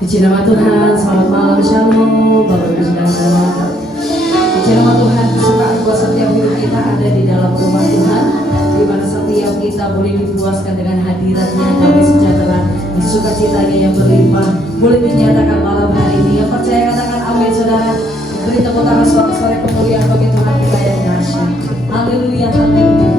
Puji nama Tuhan, selamat malam, shalom, Bapak Ibu Saudara. Puji nama Tuhan, kesukaan buat setiap hidup kita ada di dalam rumah Tuhan, di mana setiap kita boleh dipuaskan dengan hadiratnya, damai sejahtera, sukacitanya yang berlimpah, boleh dinyatakan malam hari ini. Yang percaya katakan amin, saudara. Beri tepuk tangan suara-suara kemuliaan bagi Tuhan kita yang dahsyat. Haleluya, haleluya.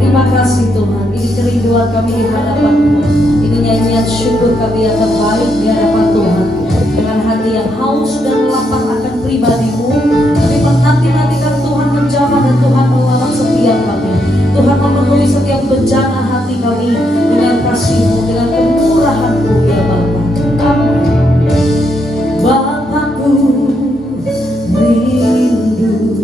Terima kasih Tuhan, ini kerinduan kami di hadapan-Mu. Ini nyanyian syukur kami yang terbaik di hadapan Tuhan. Dengan hati yang haus dan lapar akan pribadi-Mu, kami menanti-nantikan Tuhan menjawab dan Tuhan mengulang setiap kami. Tuhan memenuhi setiap bejana hati kami dengan kasih-Mu, dengan kemurahan-Mu ya Bapa. Amin. Bapakku rindu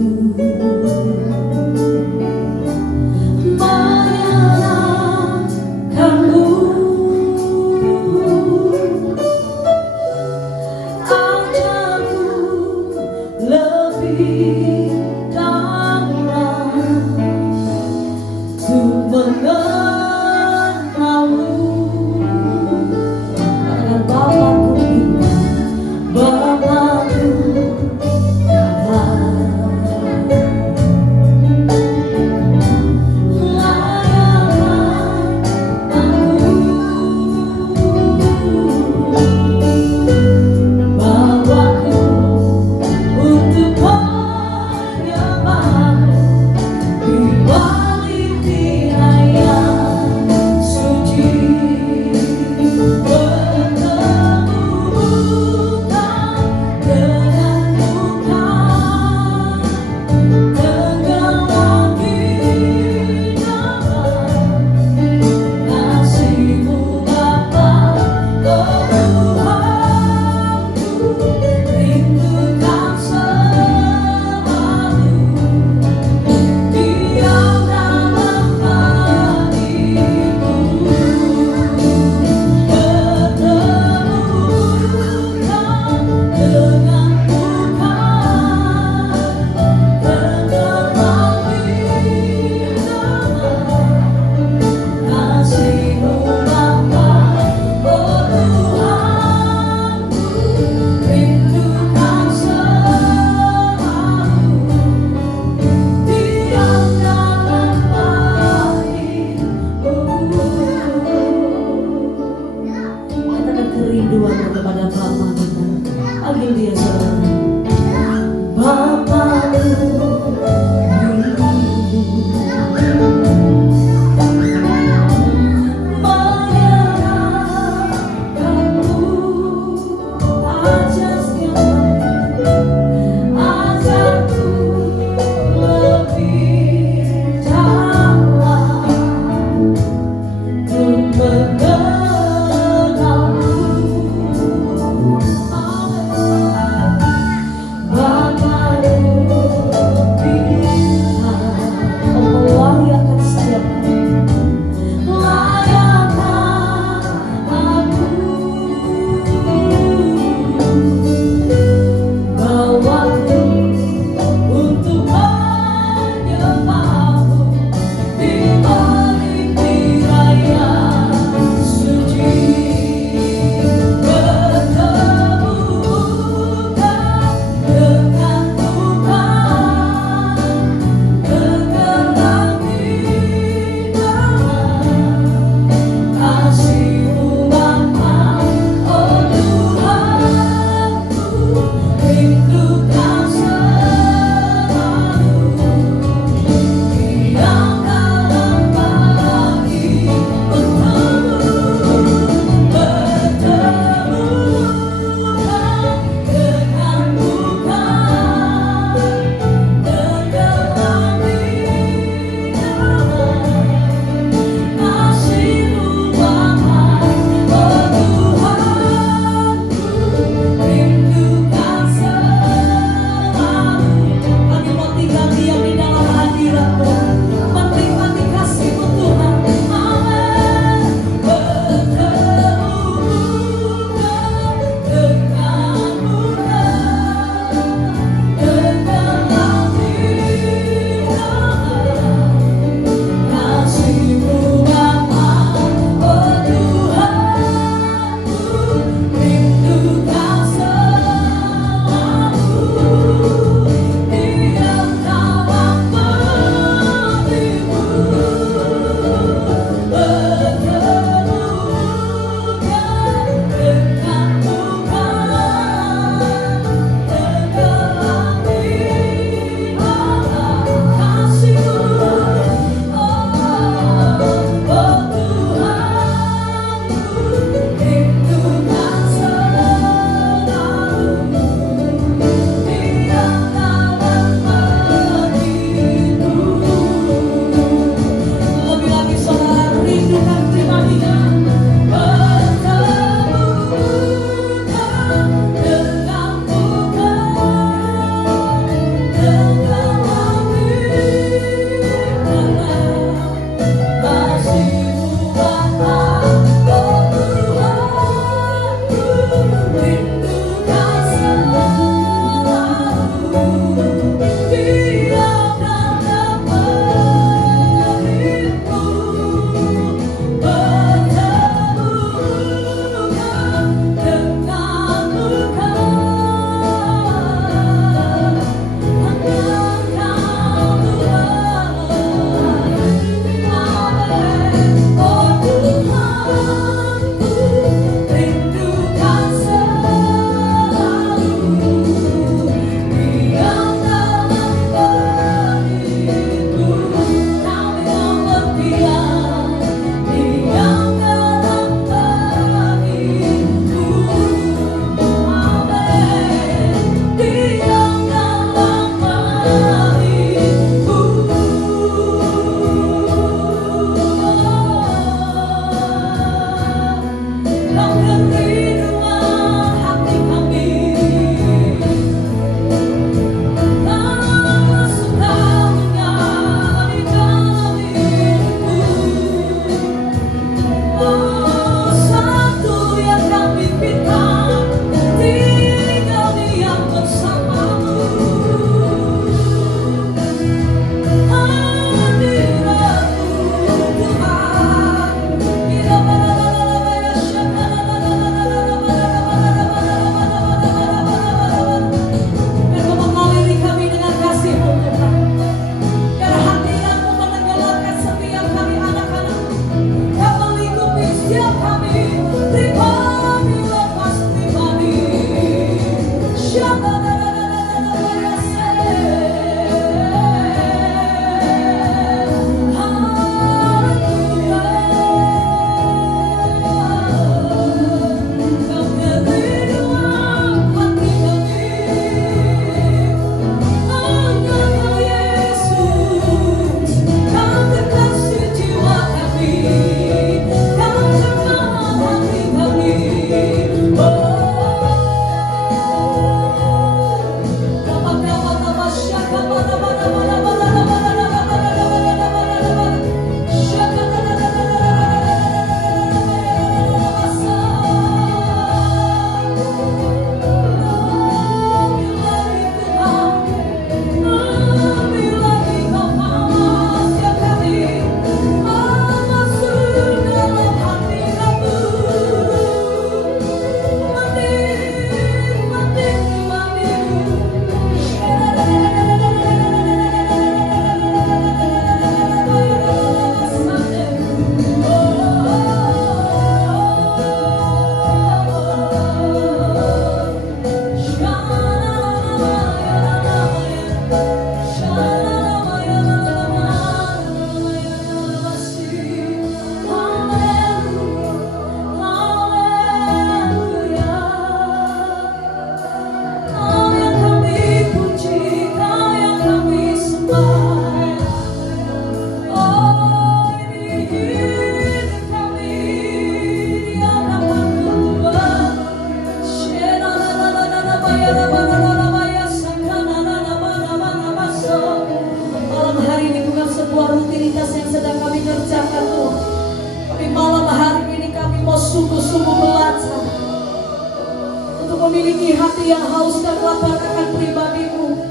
memiliki hati yang haus dan lapar akan pribadimu,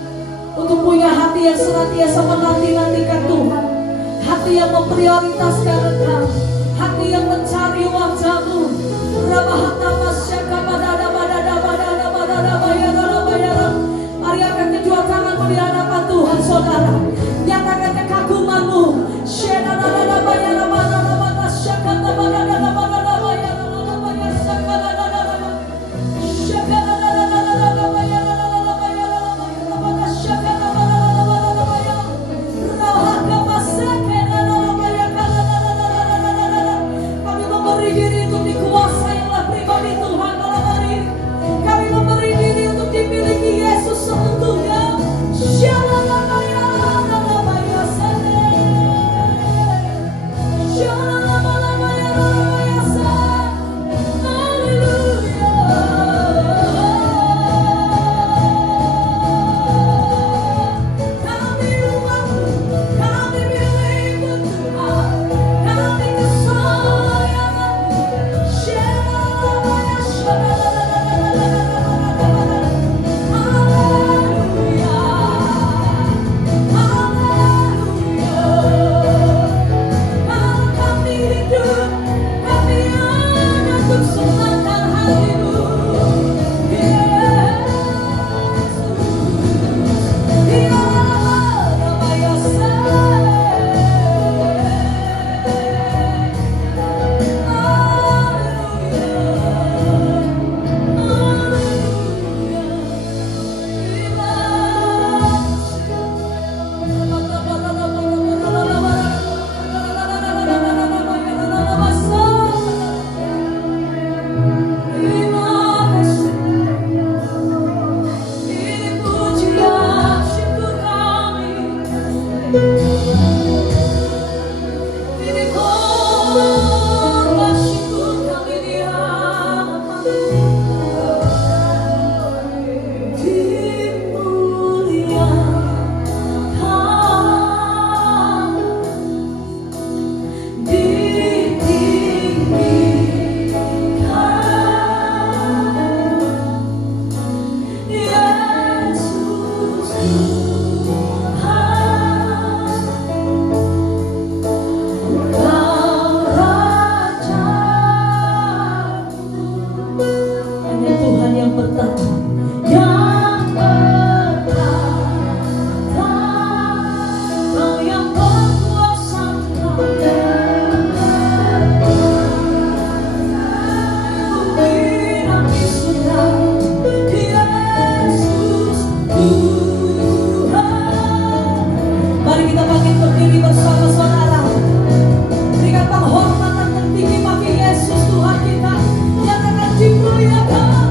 untuk punya hati yang senantiasa menanti-nantikan Tuhan, hati yang memprioritaskan Engkau, hati yang mencari wajah-Mu. Mari angkat kedua tanganmu di hadapan Tuhan, saudara. Nyatakan kekagumanmu. Kami memberi diri untuk dikuasai oleh pribadi Tuhan malam hari ini. Kami memberi diri untuk dimiliki Yesus seutuhnya. Dimuliakan,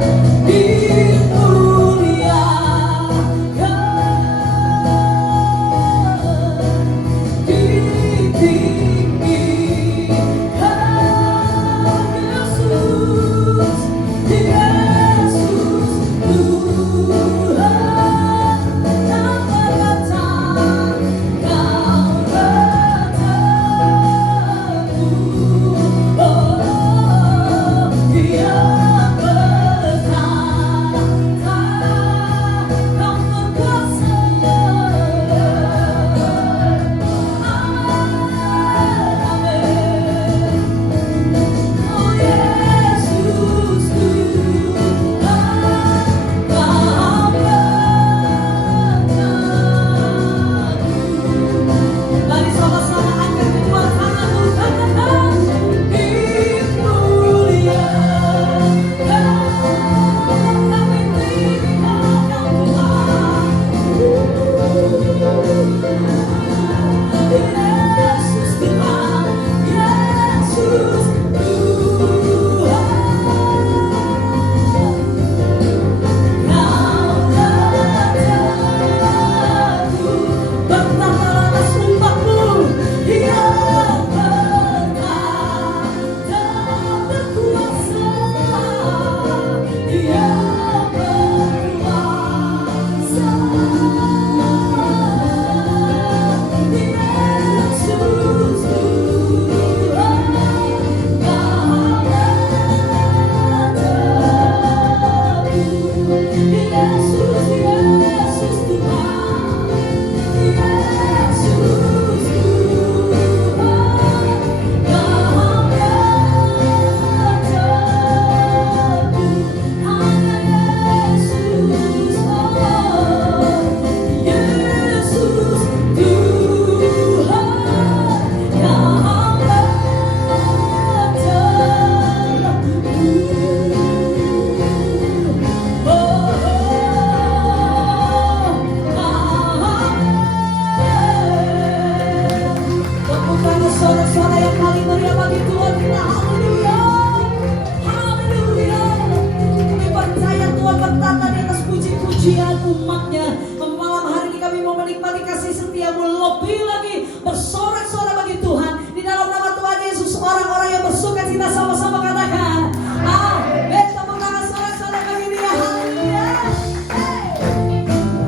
Tuhannya. Malam hari ini kami mau menikmati kasih setiamu lebih lagi, bersorak-sorak bagi Tuhan. Di dalam nama Tuhan Yesus, orang-orang yang bersuka cita sama-sama katakan amin. Tepuk tangan sorak-sorak bagi dia. Haleluya.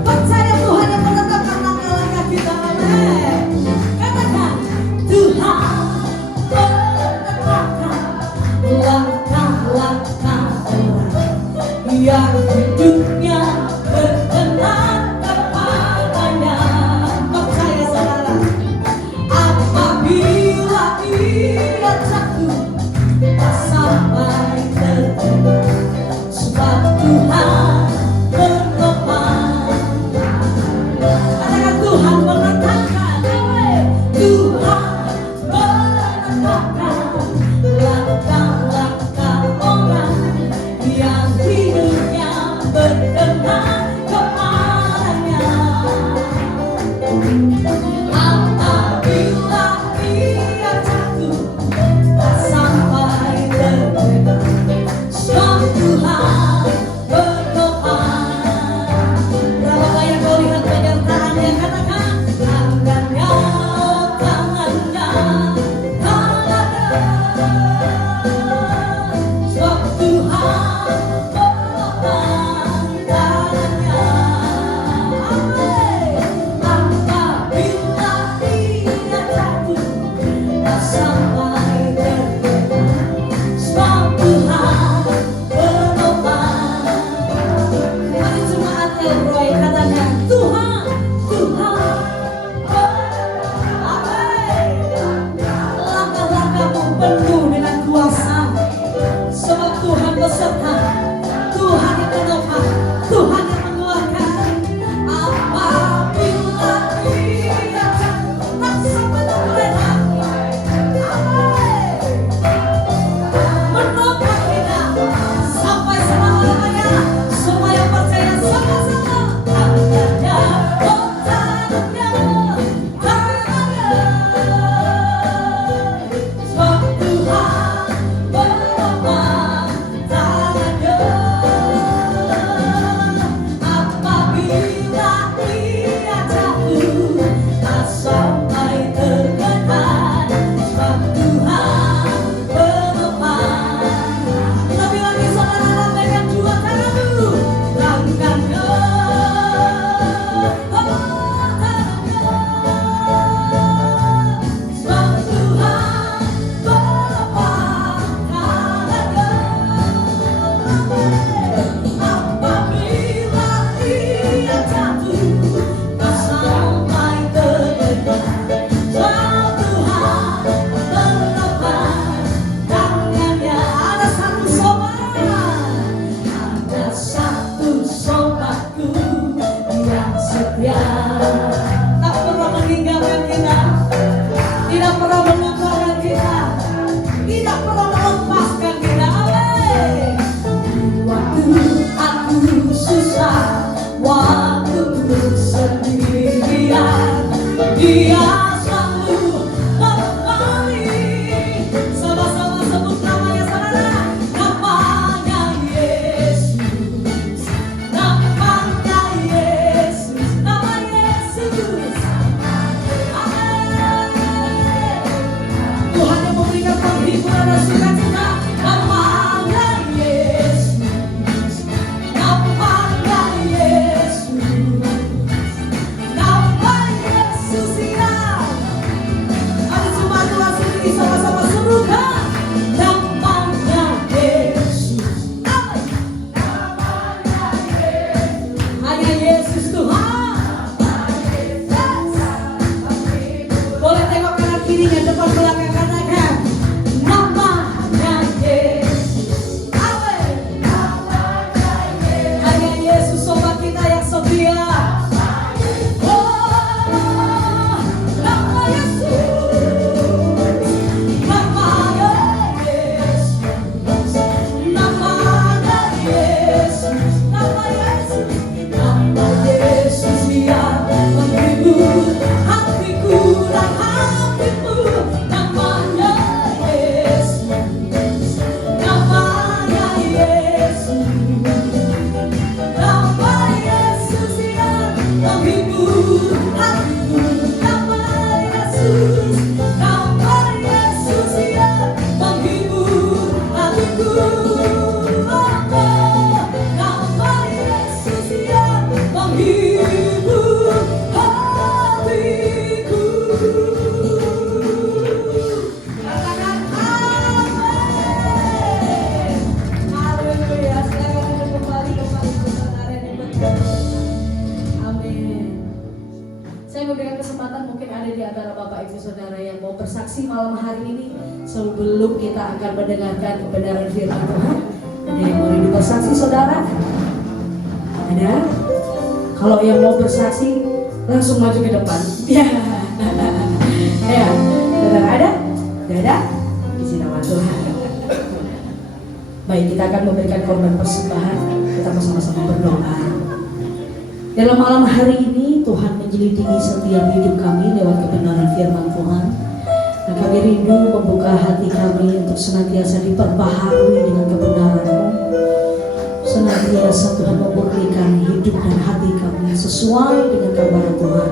Percaya Tuhan yang menetapkan langkah kita. Amin. Katakan Tuhan menetapkan langkah-langkah orang yang hidupnya berkenan kepadanya. Percaya saudara, apabila ia jatuh tak sampai terjadi, sebab Tuhan menopang. Katakan Tuhan menetapkan, Tuhan menetapkan langkah-langkah orang yang hidupnya berkenan kepadanya. Apabila ia jatuh tak sampai terjadi, sebab Tuhan menopang. Berapa banyak kau lihat penyertaannya? Katakan tangannya, tangannya, tangannya, sebab Tuhan menopang tangannya. Amin. Apabila ia jatuh tak sampai terjadi, sebab Tuhan menopang. Mari jemaat Elroy katakan Tuhan, Tuhan langkah-langkahmu penuh dengan kuasa, sebab Tuhan beserta, Tuhan yang menopang, Tuhan yang menguatkan. Apabila ia jatuh tak sampai terjadi, menopang kita sampai selama-lamanya. Semua yang percaya sama-sama tangannya, oh tangannya, tangannya, sebab Tuhan menopang tangannya. Bapak Ibu Saudara yang mau bersaksi malam hari ini, sebelum kita akan mendengarkan kebenaran firman Tuhan, ada yang mau rindu bersaksi saudara? Ada? Kalau yang mau bersaksi langsung maju ke depan. Ya, ya, saudara ada? Ada? Isi nama Tuhan. Baik, kita akan memberikan korban persembahan. Kita bersama-sama berdoa. Dalam malam hari ini Tuhan menyelidiki setiap hidup kami lewat kebenaran firman Tuhan. Dan kami rindu membuka hati kami untuk senantiasa diperbaharui dengan kebenaran-Mu. Senantiasa Tuhan memurnikan hidup dan hati kami sesuai dengan kebenaran Tuhan.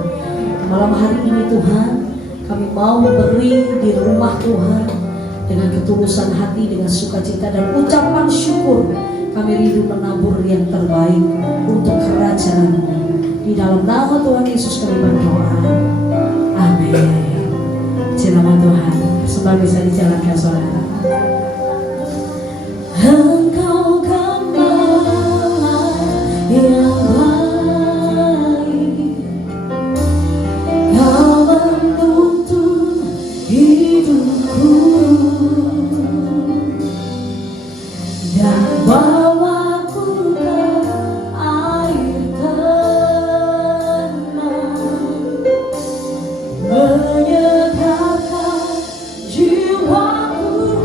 Malam hari ini Tuhan, kami mau beri di rumah Tuhan dengan ketulusan hati, dengan sukacita dan ucapan syukur. Kami rindu menabur yang terbaik untuk kerajaan-Mu. Di dalam nama Tuhan Yesus kami berdoa. Amin. Nama Tuhan, semua bisa dijalankan saudara. Engkau gembala yang baik, Kau menuntun hidupku dan bawaku ke air tenang, menyegarkan jiwaku.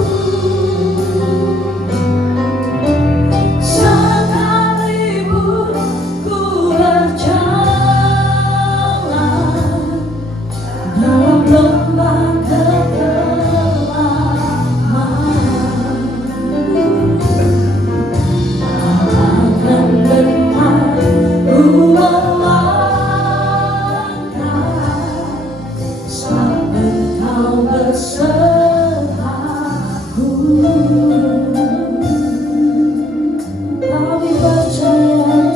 Sekalipun ku berjalan dalam lembah kegelapan, akan benar ku melangkah sampai Kau besertaku. Kami percaya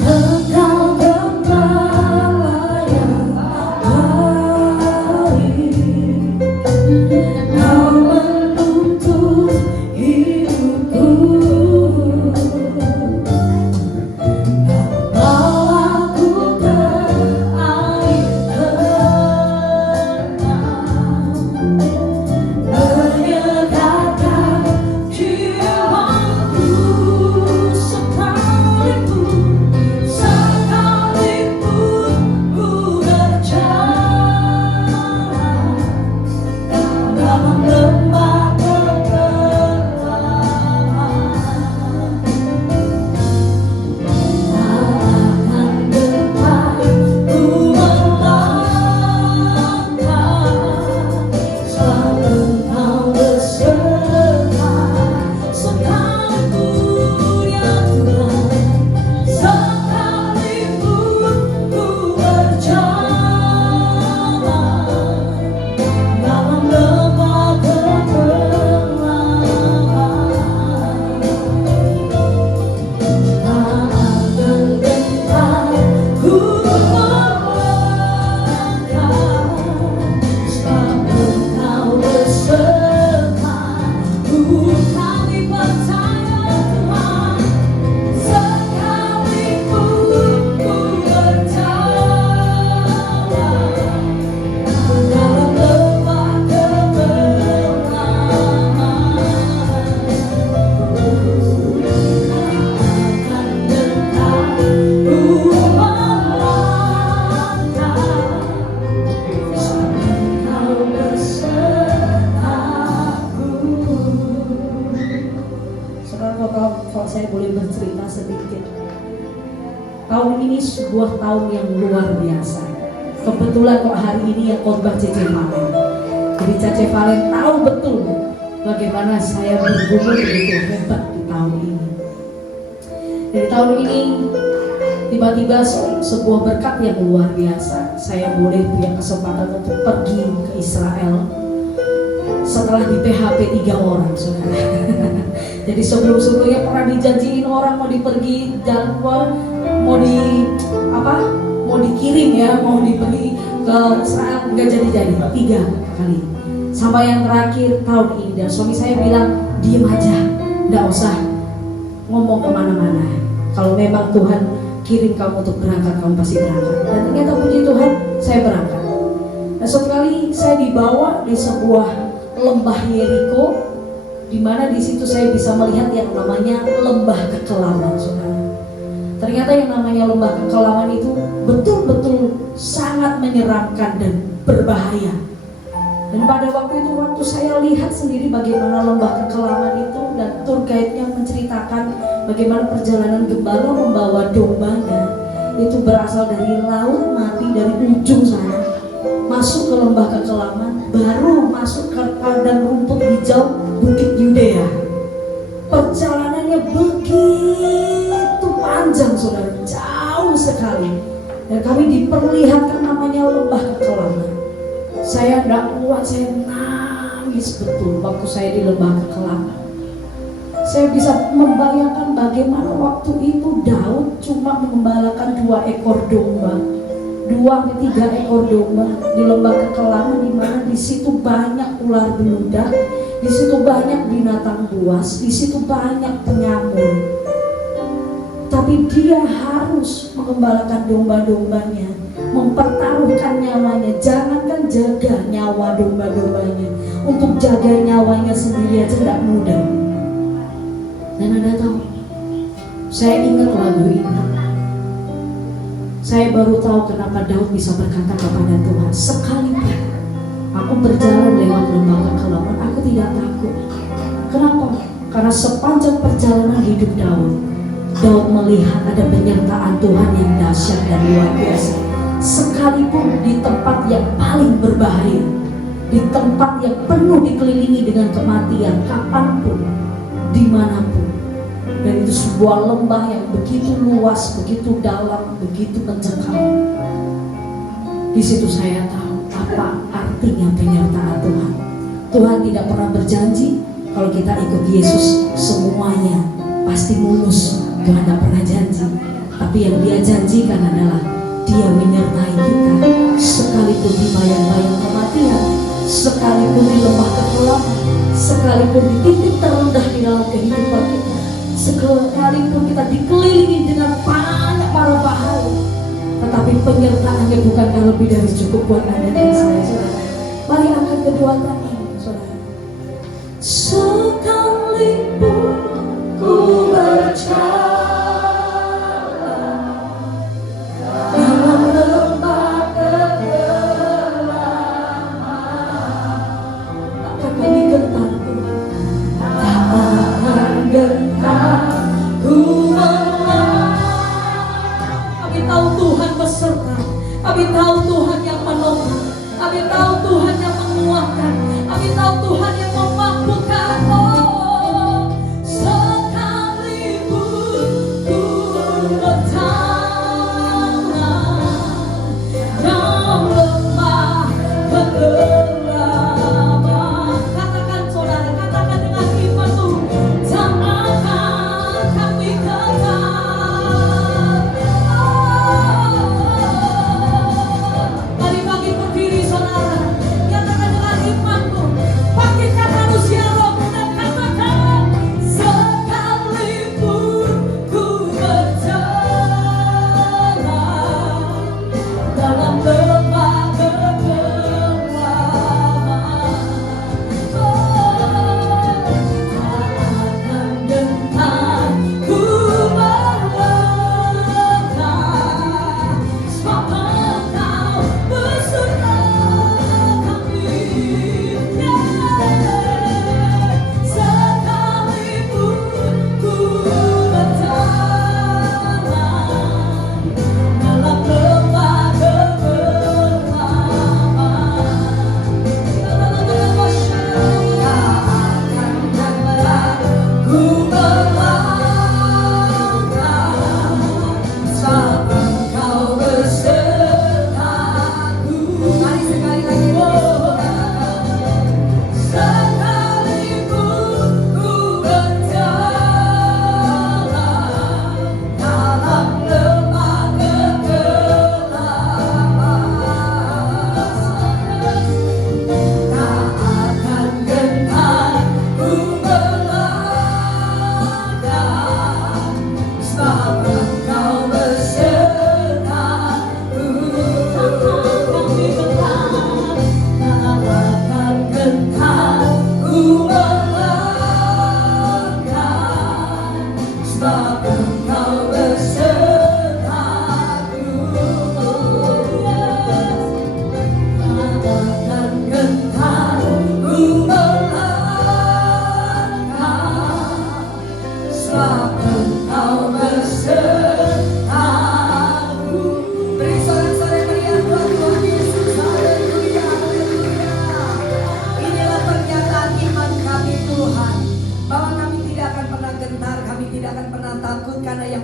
Engkau gembala yang baik, Kau menuntun hidupku dan bawaku ke air tenang, menyegarkan jiwaku. Sekalipun ku berjalan dalam lembah kegelapan, akan tetap ku melangkah sampai Kau beserta. Sekalipun ya Tuhan, sekalipun ku berjalan dalam lembah kegelapan, akan tetap ku melangkah sampai Kau besertaku. Kami percaya Tuhan, sekalipun ku berjalan dalam lembah kegelapan, akan tetap ku melangkah sampai Kau besertaku. Saudara, kalau saya boleh bercerita sedikit, tahun ini sebuah tahun yang luar biasa. Kebetulan kok hari ini yang khotbah Cece Valen. Jadi Cece Valen tahu betul bagaimana saya bergumul begitu hebat di tahun ini. Dari tahun ini tiba-tiba sebuah berkat yang luar biasa. Saya boleh punya kesempatan untuk pergi ke Israel setelah di PHP 3 orang, saudara. Jadi sebelum-sebelumnya pernah dijanjiin orang mau dipergi jadwal, mau dikirim ya, mau diberi ke Israel, nggak jadi-jadi 3 kali. Sampai yang terakhir tahun ini, dan suami saya bilang diem aja, nggak usah ngomong kemana-mana. Kalau memang Tuhan kirim kamu untuk berangkat, kamu pasti berangkat. Dan ternyata puji Tuhan, saya berangkat. Nah, suatu kali saya dibawa di sebuah lembah Yeriko, di mana di situ saya bisa melihat yang namanya lembah kekelaman, saudara. Ternyata yang namanya lembah kekelaman itu betul-betul sangat menyeramkan dan berbahaya. Dan pada waktu itu, waktu saya lihat sendiri bagaimana lembah kekelaman itu, dan tour guide-nya menceritakan bagaimana perjalanan gembala membawa dombanya itu berasal dari laut mati, dari ujung sana masuk ke lembah kekelaman, baru masuk ke padang rumput hijau Bukit Yudea. Perjalanannya begitu panjang, saudara, jauh sekali. Dan kami diperlihatkan namanya lembah kekelaman. Saya tidak kuat, saya nangis betul waktu saya di lembah kekelaman. Saya bisa membayangkan bagaimana waktu itu Daud cuma mengembalakan 2 ekor domba, 2-3 ekor domba di lembah kekelaman, di mana di situ banyak ular beludak, di situ banyak binatang buas, di situ banyak penyamur. Tapi dia harus mengembalakan domba-dombanya, mempertaruhkan nyawanya. Jangankan jaga nyawa domba-dombanya, untuk jaga nyawanya sendiri aja tidak mudah. Dan Anda tahu, saya ingat lagu ini. Saya baru tahu kenapa Daud bisa berkata kepada Tuhan, sekalipun aku berjalan lewat lembah kekelaman, aku tidak takut. Kenapa? Karena sepanjang perjalanan hidup Daud melihat ada penyertaan Tuhan yang dahsyat dan luar biasa. Sekalipun di tempat yang paling berbahaya, di tempat yang penuh dikelilingi dengan kematian, kapanpun, dimanapun. Dan itu sebuah lembah yang begitu luas, begitu dalam, begitu mencekam. Di situ saya tahu apa artinya penyertaan Tuhan. Tuhan tidak pernah berjanji kalau kita ikut Yesus semuanya pasti mulus. Tuhan tidak pernah janji. Tapi yang Dia janjikan adalah Dia menyertai kita, sekalipun di bayang-bayang kematian, sekalipun di lembah kekelaman, sekalipun di titik terendah di dalam kehidupan kita, sekalipun kita dikelilingi dengan banyak para bahaya, tetapi penyertaannya bukankah lebih dari cukup buat Anda dan saya, saudara. Mari angkat kedua tangan, saudara. Sekalipun ku berjalan dalam lembah kekelaman, tak akan digentar, tak akan gentar ku menang. Kami tahu Tuhan beserta, kami tahu Tuhan yang menolong, kami tahu Tuhan yang menguatkan, kami tahu Tuhan yang memampukan. Oh, sekalipun ku berjalan dalam lembah kekelaman, katakan saudara, katakan dengan imanmu, tak akan kami gentar. Mari bagi berdiri saudara, nyatakan dengan imanmu, bangkitkan manusia roh, dan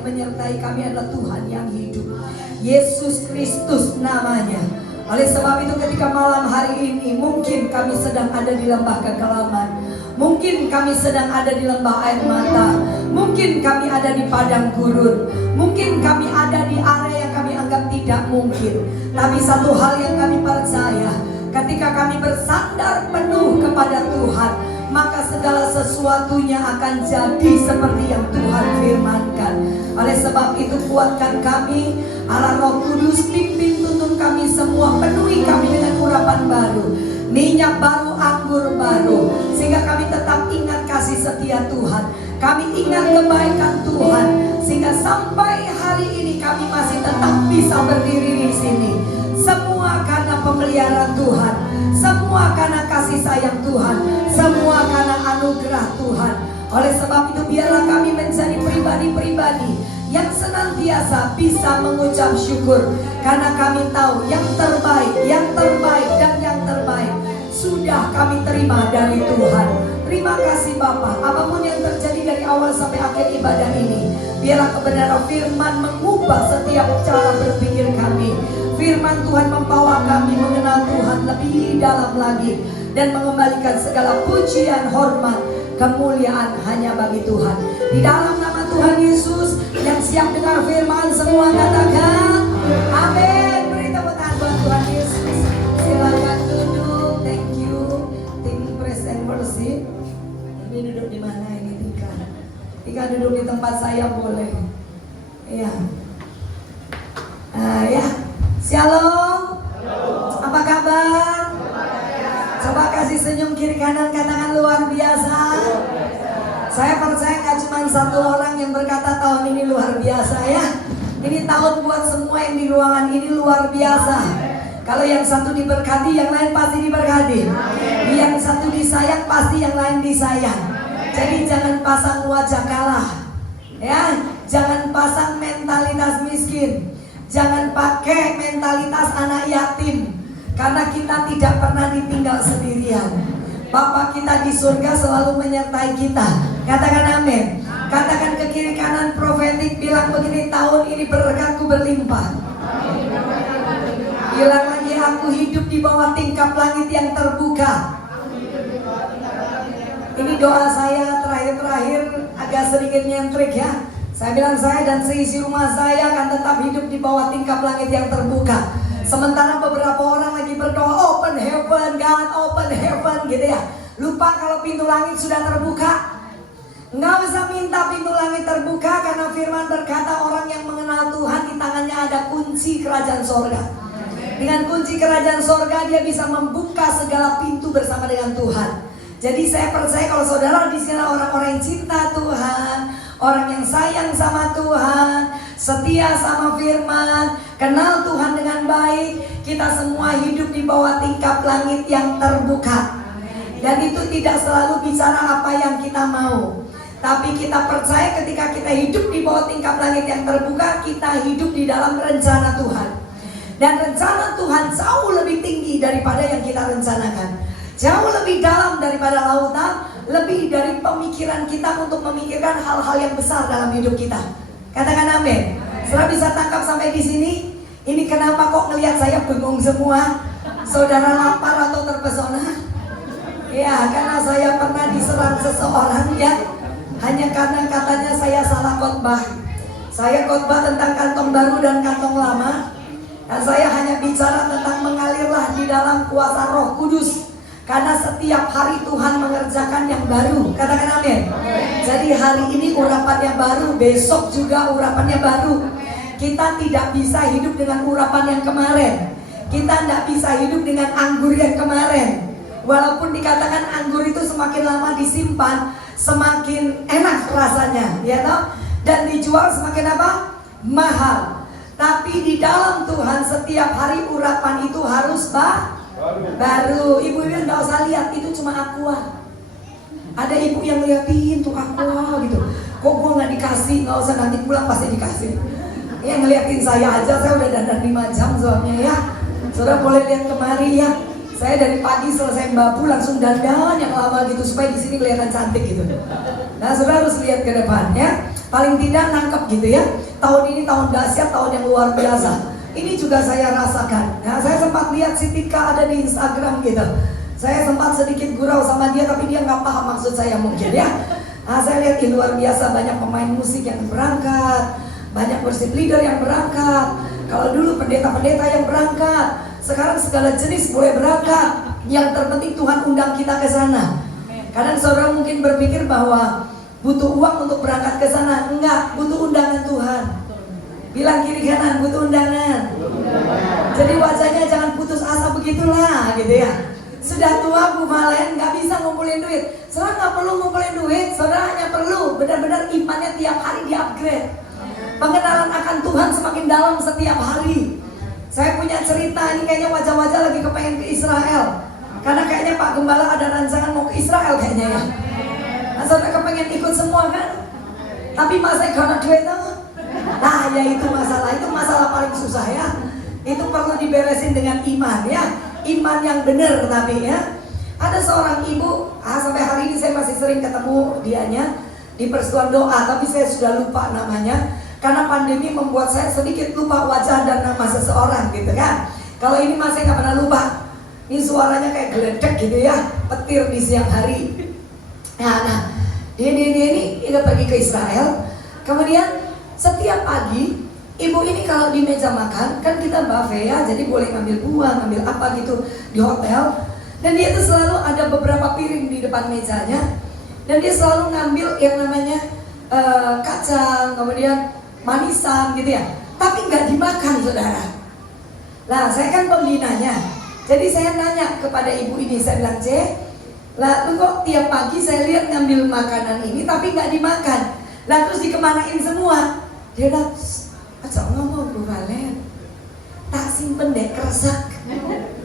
menyertai kami adalah Tuhan yang hidup. Yesus Kristus namanya. Oleh sebab itu ketika malam hari ini mungkin kami sedang ada di lembah kekelaman, mungkin kami sedang ada di lembah air mata, mungkin kami ada di padang gurun, mungkin kami ada di area yang kami anggap tidak mungkin. Tapi satu hal yang kami percaya, ketika kami bersandar penuh kepada Tuhan, maka segala sesuatunya akan jadi seperti yang Tuhan firmankan. Oleh sebab itu kuatkan kami, Allah Roh Kudus, pimpin tuntun kami semua, penuhi kami dengan urapan baru, minyak baru, anggur baru, sehingga kami tetap ingat kasih setia Tuhan, kami ingat kebaikan Tuhan, sehingga sampai hari ini kami masih tetap bisa berdiri di sini. Semua karena pemeliharaan Tuhan, semua karena kasih sayang Tuhan, semua karena anugerah Tuhan. Oleh sebab itu biarlah kami menjadi pribadi-pribadi yang senantiasa bisa mengucap syukur, karena kami tahu yang terbaik dan yang terbaik sudah kami terima dari Tuhan. Terima kasih Bapa. Apapun yang terjadi dari awal sampai akhir ibadah ini, biarlah kebenaran firman mengubah setiap cara berpikir kami. Firman Tuhan membawa kami mengenal Tuhan lebih dalam lagi, dan mengembalikan segala pujian, hormat, kemuliaan hanya bagi Tuhan. Di dalam nama Tuhan Yesus, yang siap dengar firman semua katakan amin. Beri tepuk tangan buat Tuhan Yesus. Silakan duduk. Thank you tim praise and worship. Ini duduk di mana ini Tika? Tika duduk di tempat saya boleh. Iya. Ya. Shalom. Apa kabar? Coba kasih senyum kiri kanan, katakan luar biasa. Saya percaya gak cuma satu orang yang berkata tahun ini luar biasa ya. Ini tahun buat semua yang di ruangan ini luar biasa. Kalau yang satu diberkati, yang lain pasti diberkati. Yang satu disayang, pasti yang lain disayang. Jadi jangan pasang wajah kalah, ya. Jangan pasang mentalitas miskin. Jangan pakai mentalitas anak yatim, karena kita tidak pernah ditinggal sendirian. Bapa kita di surga selalu menyertai kita. Katakan amin. Katakan ke kiri kanan profetik, bilang begini, tahun ini berkatku berlimpah. Bilang lagi, aku hidup di bawah tingkap langit yang terbuka. Ini doa saya terakhir agak sedikit nyentrik ya. Saya bilang saya dan seisi rumah saya akan tetap hidup di bawah tingkap langit yang terbuka. Sementara beberapa orang lagi berdoa open heaven, God open heaven gitu ya. Lupa kalau pintu langit sudah terbuka. Nggak usah minta pintu langit terbuka, karena firman berkata orang yang mengenal Tuhan di tangannya ada kunci kerajaan sorga. Dengan kunci kerajaan sorga dia bisa membuka segala pintu bersama dengan Tuhan. Jadi saya percaya kalau saudara di sini orang-orang yang cinta Tuhan, orang yang sayang sama Tuhan, setia sama firman, kenal Tuhan dengan baik, kita semua hidup di bawah tingkap langit yang terbuka. Dan itu tidak selalu bicara apa yang kita mau, tapi kita percaya ketika kita hidup di bawah tingkap langit yang terbuka, kita hidup di dalam rencana Tuhan. Dan rencana Tuhan jauh lebih tinggi daripada yang kita rencanakan, jauh lebih dalam daripada lautan, lebih dari pemikiran kita untuk memikirkan hal-hal yang besar dalam hidup kita. Katakan amin. Setelah bisa tangkap sampai di sini, ini kenapa kok ngelihat saya bengong semua? Saudara lapar atau terpesona? Ya, karena saya pernah diserang seseorang ya, hanya karena katanya saya salah khotbah. Saya khotbah tentang kantong baru dan kantong lama, dan saya hanya bicara tentang mengalirlah di dalam kuasa Roh Kudus. Karena setiap hari Tuhan mengerjakan yang baru. Katakan amin. Jadi hari ini urapannya baru, besok juga urapannya baru. Kita tidak bisa hidup dengan urapan yang kemarin. Kita tidak bisa hidup dengan anggur yang kemarin. Walaupun dikatakan anggur itu semakin lama disimpan, semakin enak rasanya, ya toh? Dan dijual semakin apa? Mahal. Tapi di dalam Tuhan setiap hari urapan itu harus baru. Ibu-ibu nggak usah lihat, itu cuma aqua. Ada ibu yang liatin tuh aqua gitu. Kok gua nggak dikasih? Nggak usah, nanti pulang pasti dikasih. Yang ngeliatin saya aja, saya udah dandan 5 jam soalnya ya. Saudara boleh lihat kemari ya. Saya dari pagi selesai mbabu langsung dandan yang lama gitu supaya di sini kelihatan cantik gitu. Nah saudara harus lihat ke depan ya. paling tidak nangkep gitu ya. Tahun ini tahun dahsyat, tahun yang luar biasa. Ini juga saya rasakan. Nah, saya sempat lihat si Tika ada di Instagram gitu. Saya sempat sedikit gurau sama dia, tapi dia nggak paham maksud saya mungkin ya. Nah, saya lihat ini luar biasa, banyak pemain musik yang berangkat, banyak worship leader yang berangkat. Kalau dulu pendeta-pendeta yang berangkat, sekarang segala jenis boleh berangkat. Yang terpenting Tuhan undang kita ke sana. Kadang saudara mungkin berpikir bahwa butuh uang untuk berangkat ke sana. Enggak, butuh undangan Tuhan. Bilang kiri kanan, butuh undangan. Jadi wajahnya jangan putus asa begitulah gitu ya. Sudah tua Bu Valen, nggak bisa ngumpulin duit. Saudara nggak perlu ngumpulin duit, saudara hanya perlu benar-benar imannya tiap hari di-upgrade. Pengenalan akan Tuhan semakin dalam setiap hari. Saya punya cerita, ini kayaknya wajah-wajah lagi kepengen ke Israel. Karena kayaknya Pak Gembala ada rancangan mau ke Israel kayaknya ya. Nah, saudara kepengen ikut semua kan? Tapi masa karena duit apa? Nah ya itu masalah paling susah ya. Itu perlu diberesin dengan iman ya. Iman yang benar tapi ya. Ada seorang ibu, sampai hari ini saya masih sering ketemu dianya di persekutuan doa, tapi saya sudah lupa namanya karena pandemi membuat saya sedikit lupa wajah dan nama seseorang gitu kan. Kalau ini masih nggak pernah lupa. Ini suaranya kayak geledek gitu ya, petir di siang hari. Nah, dia ini pergi ke Israel. Kemudian setiap pagi ibu ini kalau di meja makan, kan kita buffet ya, jadi boleh ngambil buah, ngambil apa gitu di hotel. Dan dia itu selalu ada beberapa piring di depan mejanya. Dan dia selalu ngambil yang namanya kacang, kemudian manisan gitu ya. Tapi nggak dimakan saudara. Nah saya kan pembinanya. Jadi saya nanya kepada ibu ini, saya bilang, lah lu kok tiap pagi saya lihat ngambil makanan ini tapi nggak dimakan. Lah terus dikemanain semua? Dia bilang, aja ngomong Bu Valen, tak simpen deh keresak.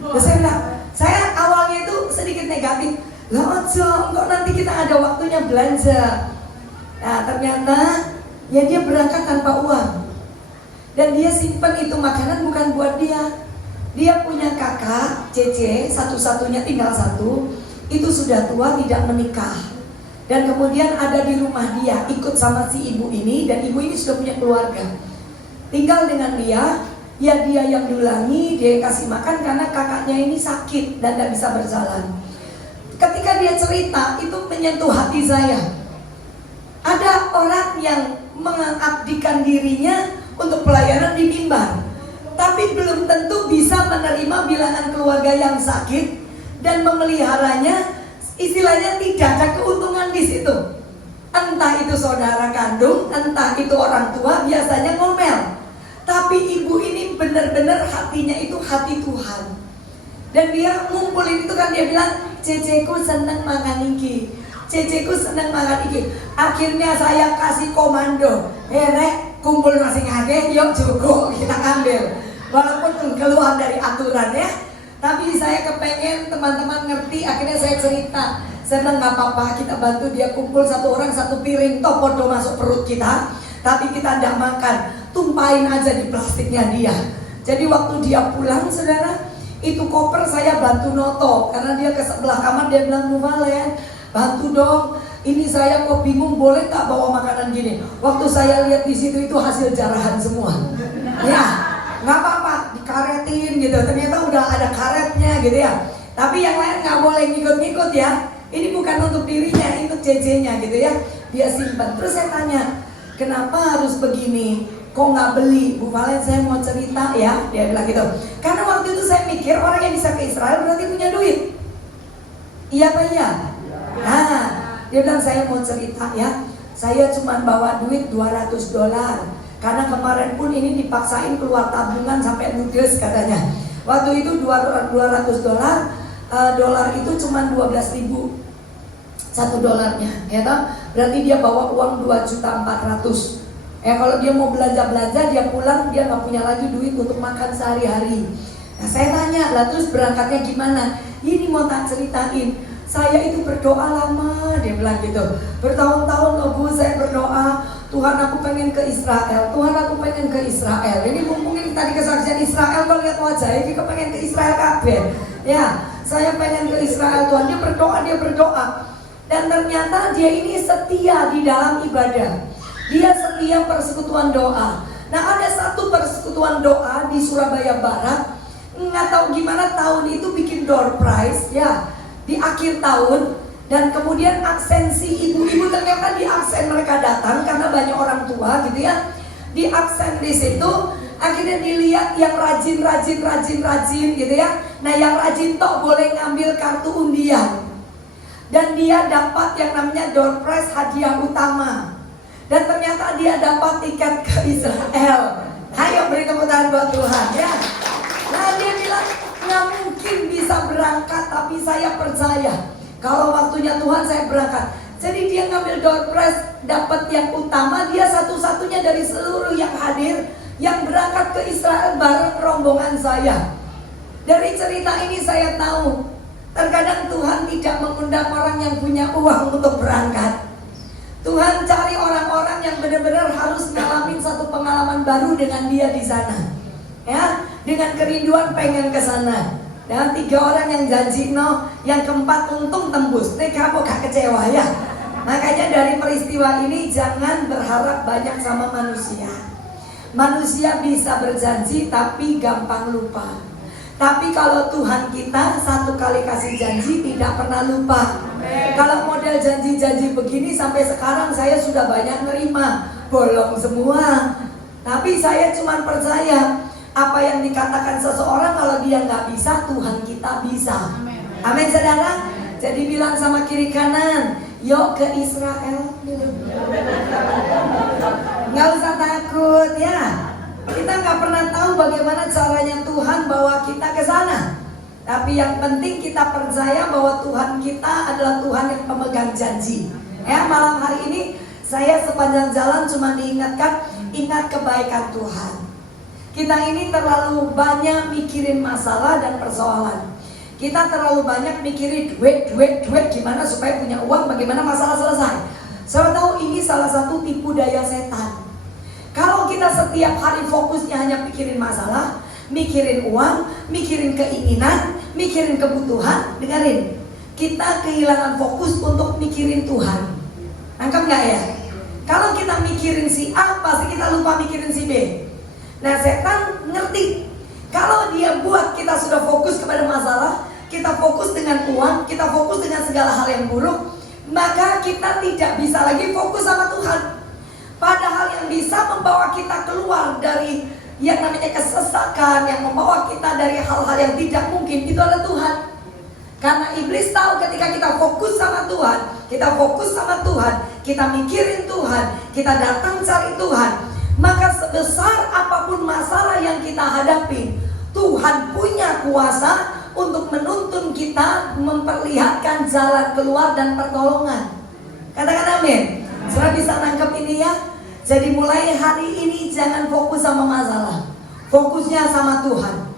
Terus saya bilang, saya awalnya itu sedikit negatif. Lah aja, kok nanti kita ada waktunya belanja. Nah ternyata ya dia berangkat tanpa uang. Dan dia simpen itu makanan bukan buat dia. Dia punya kakak, Cece, satu-satunya tinggal satu. Itu sudah tua, tidak menikah. Dan kemudian ada di rumah dia, ikut sama si ibu ini. Dan ibu ini sudah punya keluarga. Tinggal dengan dia, ya dia yang dulangi, dia yang kasih makan karena kakaknya ini sakit dan tidak bisa berjalan. Ketika dia cerita, itu menyentuh hati saya. Ada orang yang mengabdikan dirinya untuk pelayanan di mimbar, tapi belum tentu bisa menerima bilangan keluarga yang sakit dan memeliharanya. Istilahnya tidak ada keuntungan di situ. Entah itu saudara kandung, entah itu orang tua, biasanya ngomel. Tapi ibu ini benar-benar hatinya itu hati Tuhan. Dan dia ngumpulin itu kan, dia bilang, Ceceku seneng makan iki, Ceceku seneng makan iki. Akhirnya saya kasih komando, Rek, kumpul masing-masing, yuk cukup kita ambil. Walaupun keluar dari aturan ya, tapi saya kepengen teman-teman ngerti. Akhirnya saya cerita, saya bilang nggak apa-apa, kita bantu dia kumpul satu orang satu piring, toh podo masuk perut kita, tapi kita tidak makan, tumpahin aja di plastiknya dia. Jadi waktu dia pulang saudara, itu koper saya bantu noto, karena dia ke sebelah kamar, dia bilang, Bu Valen, bantu dong, ini saya kok bingung, boleh nggak bawa makanan gini. Waktu saya lihat di situ itu hasil jarahan semua. Ya, nggak apa-apa, dikaretin gitu. Ternyata udah ada karetnya gitu ya. Tapi yang lain nggak boleh ngikut-ngikut ya. Ini bukan untuk dirinya, itu CC-nya gitu ya. Dia simpan. Terus saya tanya, kenapa harus begini? Kok nggak beli? Bu Valen, saya mau cerita ya. Dia bilang gitu. Karena waktu itu saya mikir orang yang bisa ke Israel berarti punya duit. Iya apa iya? Nah, dia bilang saya mau cerita ya. Saya cuma bawa duit $200. Karena kemarin pun ini dipaksain keluar tabungan sampai ludes katanya. Waktu itu $200, dolar itu cuma 12.000 $1 ya toh? Berarti dia bawa uang 2.400.000. Kalau dia mau belanja-belanja, dia pulang, dia nggak punya lagi duit untuk makan sehari-hari. Nah saya tanya, lah terus berangkatnya gimana? Ini mau tak ceritain. Saya itu berdoa lama, dia bilang gitu. Bertahun-tahun loh Bu, saya berdoa, Tuhan aku pengen ke Israel, Tuhan aku pengen ke Israel. Ini mumpung ini tadi kesaksian Israel, kalau lihat wajahnya, dia pengen ke Israel kabeh. Ya, saya pengen ke Israel Tuhan. Dia berdoa. Dan ternyata dia ini setia di dalam ibadah. Dia setia persekutuan doa. Nah, ada satu persekutuan doa di Surabaya Barat. Nggak tahu gimana tahun itu bikin door prize ya di akhir tahun. Dan kemudian absensi ibu-ibu, ternyata di absen mereka datang karena banyak orang tua gitu ya. Di absen di situ akhirnya dilihat yang rajin gitu ya. Nah, yang rajin tok boleh ngambil kartu undian. Dan dia dapat yang namanya door prize, hadiah utama. Dan ternyata dia dapat tiket ke Israel. Ayo beri tepuk tangan buat Tuhan ya. Nah, dia bilang nggak mungkin bisa berangkat, tapi saya percaya kalau waktunya Tuhan saya berangkat. Jadi dia ngambil door prize, dapat yang utama. Dia satu-satunya dari seluruh yang hadir yang berangkat ke Israel bareng rombongan saya. Dari cerita ini saya tahu terkadang Tuhan tidak mengundang orang yang punya uang untuk berangkat. Tuhan cari orang-orang yang benar-benar harus ngalamin satu pengalaman baru dengan dia di sana. Ya, dengan kerinduan pengen ke sana. Dan 3 orang yang janji no, yang keempat untung tembus. Nih kamu gak kecewa ya. Makanya dari peristiwa ini jangan berharap banyak sama manusia. Manusia bisa berjanji tapi gampang lupa. Tapi kalau Tuhan kita satu kali kasih janji tidak pernah lupa. Kalau model janji-janji begini sampai sekarang saya sudah banyak nerima, bolong semua. Tapi saya cuma percaya apa yang dikatakan seseorang, kalau dia nggak bisa, Tuhan kita bisa. Amin saudara. Jadi bilang sama kiri kanan, yuk ke Israel. Nggak usah takut ya. Kita nggak pernah tahu bagaimana caranya Tuhan bawa kita ke sana. Tapi yang penting kita percaya bahwa Tuhan kita adalah Tuhan yang pemegang janji. Ya, malam hari ini saya sepanjang jalan cuma diingatkan, ingat kebaikan Tuhan. Kita ini terlalu banyak mikirin masalah dan persoalan. Kita terlalu banyak mikirin duit, gimana supaya punya uang, bagaimana masalah selesai. Saya tahu ini salah satu tipu daya setan. Kalau kita setiap hari fokusnya hanya mikirin masalah, mikirin uang, mikirin keinginan, mikirin kebutuhan, dengerin, kita kehilangan fokus untuk mikirin Tuhan. Nangkep gak ya? Kalau kita mikirin si A, pasti kita lupa mikirin si B. Nah, setan ngerti. Kalau dia buat kita sudah fokus kepada masalah, kita fokus dengan uang, kita fokus dengan segala hal yang buruk, maka kita tidak bisa lagi fokus sama Tuhan. Padahal yang bisa membawa kita keluar dari yang namanya kesesakan, yang membawa kita dari hal-hal yang tidak mungkin, itu adalah Tuhan. Karena iblis tahu ketika kita fokus sama Tuhan, kita fokus sama Tuhan, kita mikirin Tuhan, kita datang cari Tuhan, maka sebesar apapun masalah yang kita hadapi, Tuhan punya kuasa untuk menuntun kita, memperlihatkan jalan keluar dan pertolongan. Katakan amin. Saudara bisa nangkep ini ya. Jadi mulai hari ini jangan fokus sama masalah, fokusnya sama Tuhan.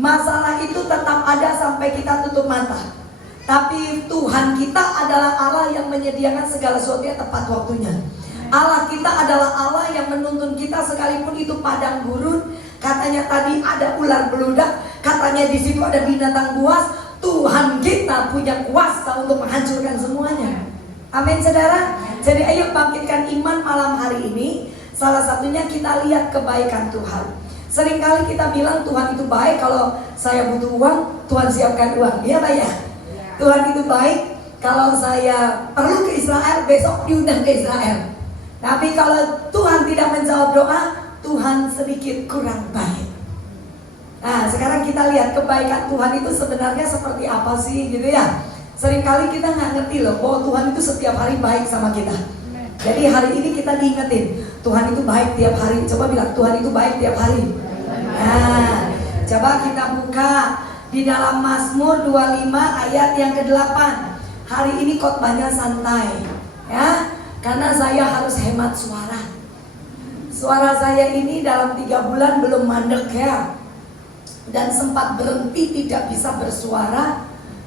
Masalah itu tetap ada sampai kita tutup mata. Tapi Tuhan kita adalah Allah yang menyediakan segala sesuatu yang tepat waktunya. Allah kita adalah Allah yang menuntun kita sekalipun itu padang gurun. Katanya tadi ada ular beludak, katanya di situ ada binatang buas. Tuhan kita punya kuasa untuk menghancurkan semuanya. Amin saudara. Jadi ayo bangkitkan iman malam hari ini. Salah satunya kita lihat kebaikan Tuhan. Seringkali kita bilang Tuhan itu baik, kalau saya butuh uang, Tuhan siapkan uang. Iya Pak ya? Tuhan itu baik, kalau saya perlu ke Israel, besok diundang ke Israel. Tapi kalau Tuhan tidak menjawab doa, Tuhan sedikit kurang baik. Nah, sekarang kita lihat kebaikan Tuhan itu sebenarnya seperti apa sih gitu ya. Seringkali kita nggak ngerti loh bahwa Tuhan itu setiap hari baik sama kita. Jadi hari ini kita diingetin Tuhan itu baik tiap hari. Coba bilang Tuhan itu baik tiap hari. Nah, coba kita buka di dalam Mazmur 25 ayat yang ke-8. Hari ini khotbahnya santai ya, karena saya harus hemat suara. Suara saya ini dalam 3 bulan belum mandek ya. Dan sempat berhenti tidak bisa bersuara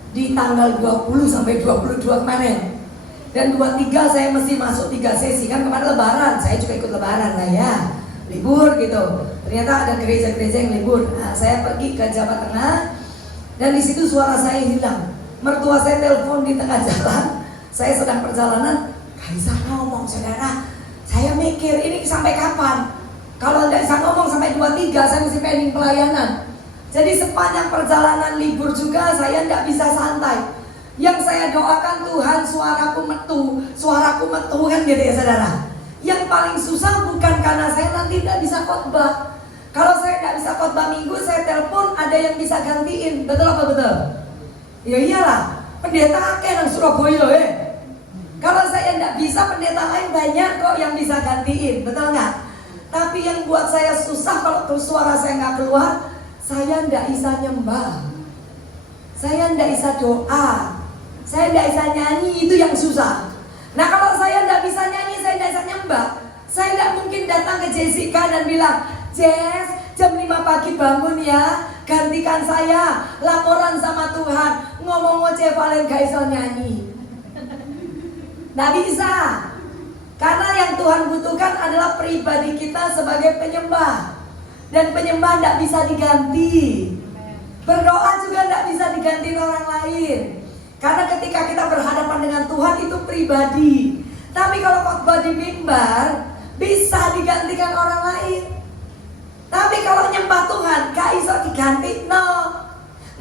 di tanggal 20 sampai 22 kemarin. Dan 23 saya mesti masuk 3 sesi. Kan kemarin lebaran, saya juga ikut lebaran lah ya, libur gitu. Ternyata ada gereja-gereja yang libur. Nah, saya pergi ke Jawa Tengah, dan di situ suara saya hilang. Mertua saya telepon di tengah jalan, saya sedang perjalanan, gak bisa ngomong saudara, saya mikir ini sampai kapan. Kalau nggak bisa ngomong sampai 2-3 saya mesti pending pelayanan. Jadi sepanjang perjalanan libur juga saya nggak bisa santai. Yang saya doakan, Tuhan suaraku metu kan gitu ya saudara. Yang paling susah bukan karena saya nanti nggak bisa khotbah. Kalau saya nggak bisa khotbah minggu, saya telepon ada yang bisa gantiin. Betul apa betul? Ya iyalah, pendeta akeh nang Surabaya Kalau saya nggak bisa, pendeta lain banyak kok yang bisa gantiin. Betul nggak? Tapi yang buat saya susah kalau suara saya nggak keluar, saya nggak bisa nyembah, saya nggak bisa doa, saya nggak bisa nyanyi, itu yang susah. Nah kalau saya nggak bisa nyanyi, saya nggak bisa nyembah, saya nggak mungkin datang ke Jessica dan bilang, Jess, jam 5 pagi bangun ya, gantikan saya, laporan sama Tuhan, ngomong ngoceh paling gak iso nyanyi. Nggak bisa. Karena yang Tuhan butuhkan adalah pribadi kita sebagai penyembah. Dan penyembah tidak bisa diganti. Berdoa juga tidak bisa diganti orang lain. Karena ketika kita berhadapan dengan Tuhan itu pribadi. Tapi kalau khotbah di mimbar bisa digantikan orang lain. Tapi kalau nyembah Tuhan gak bisa diganti, no.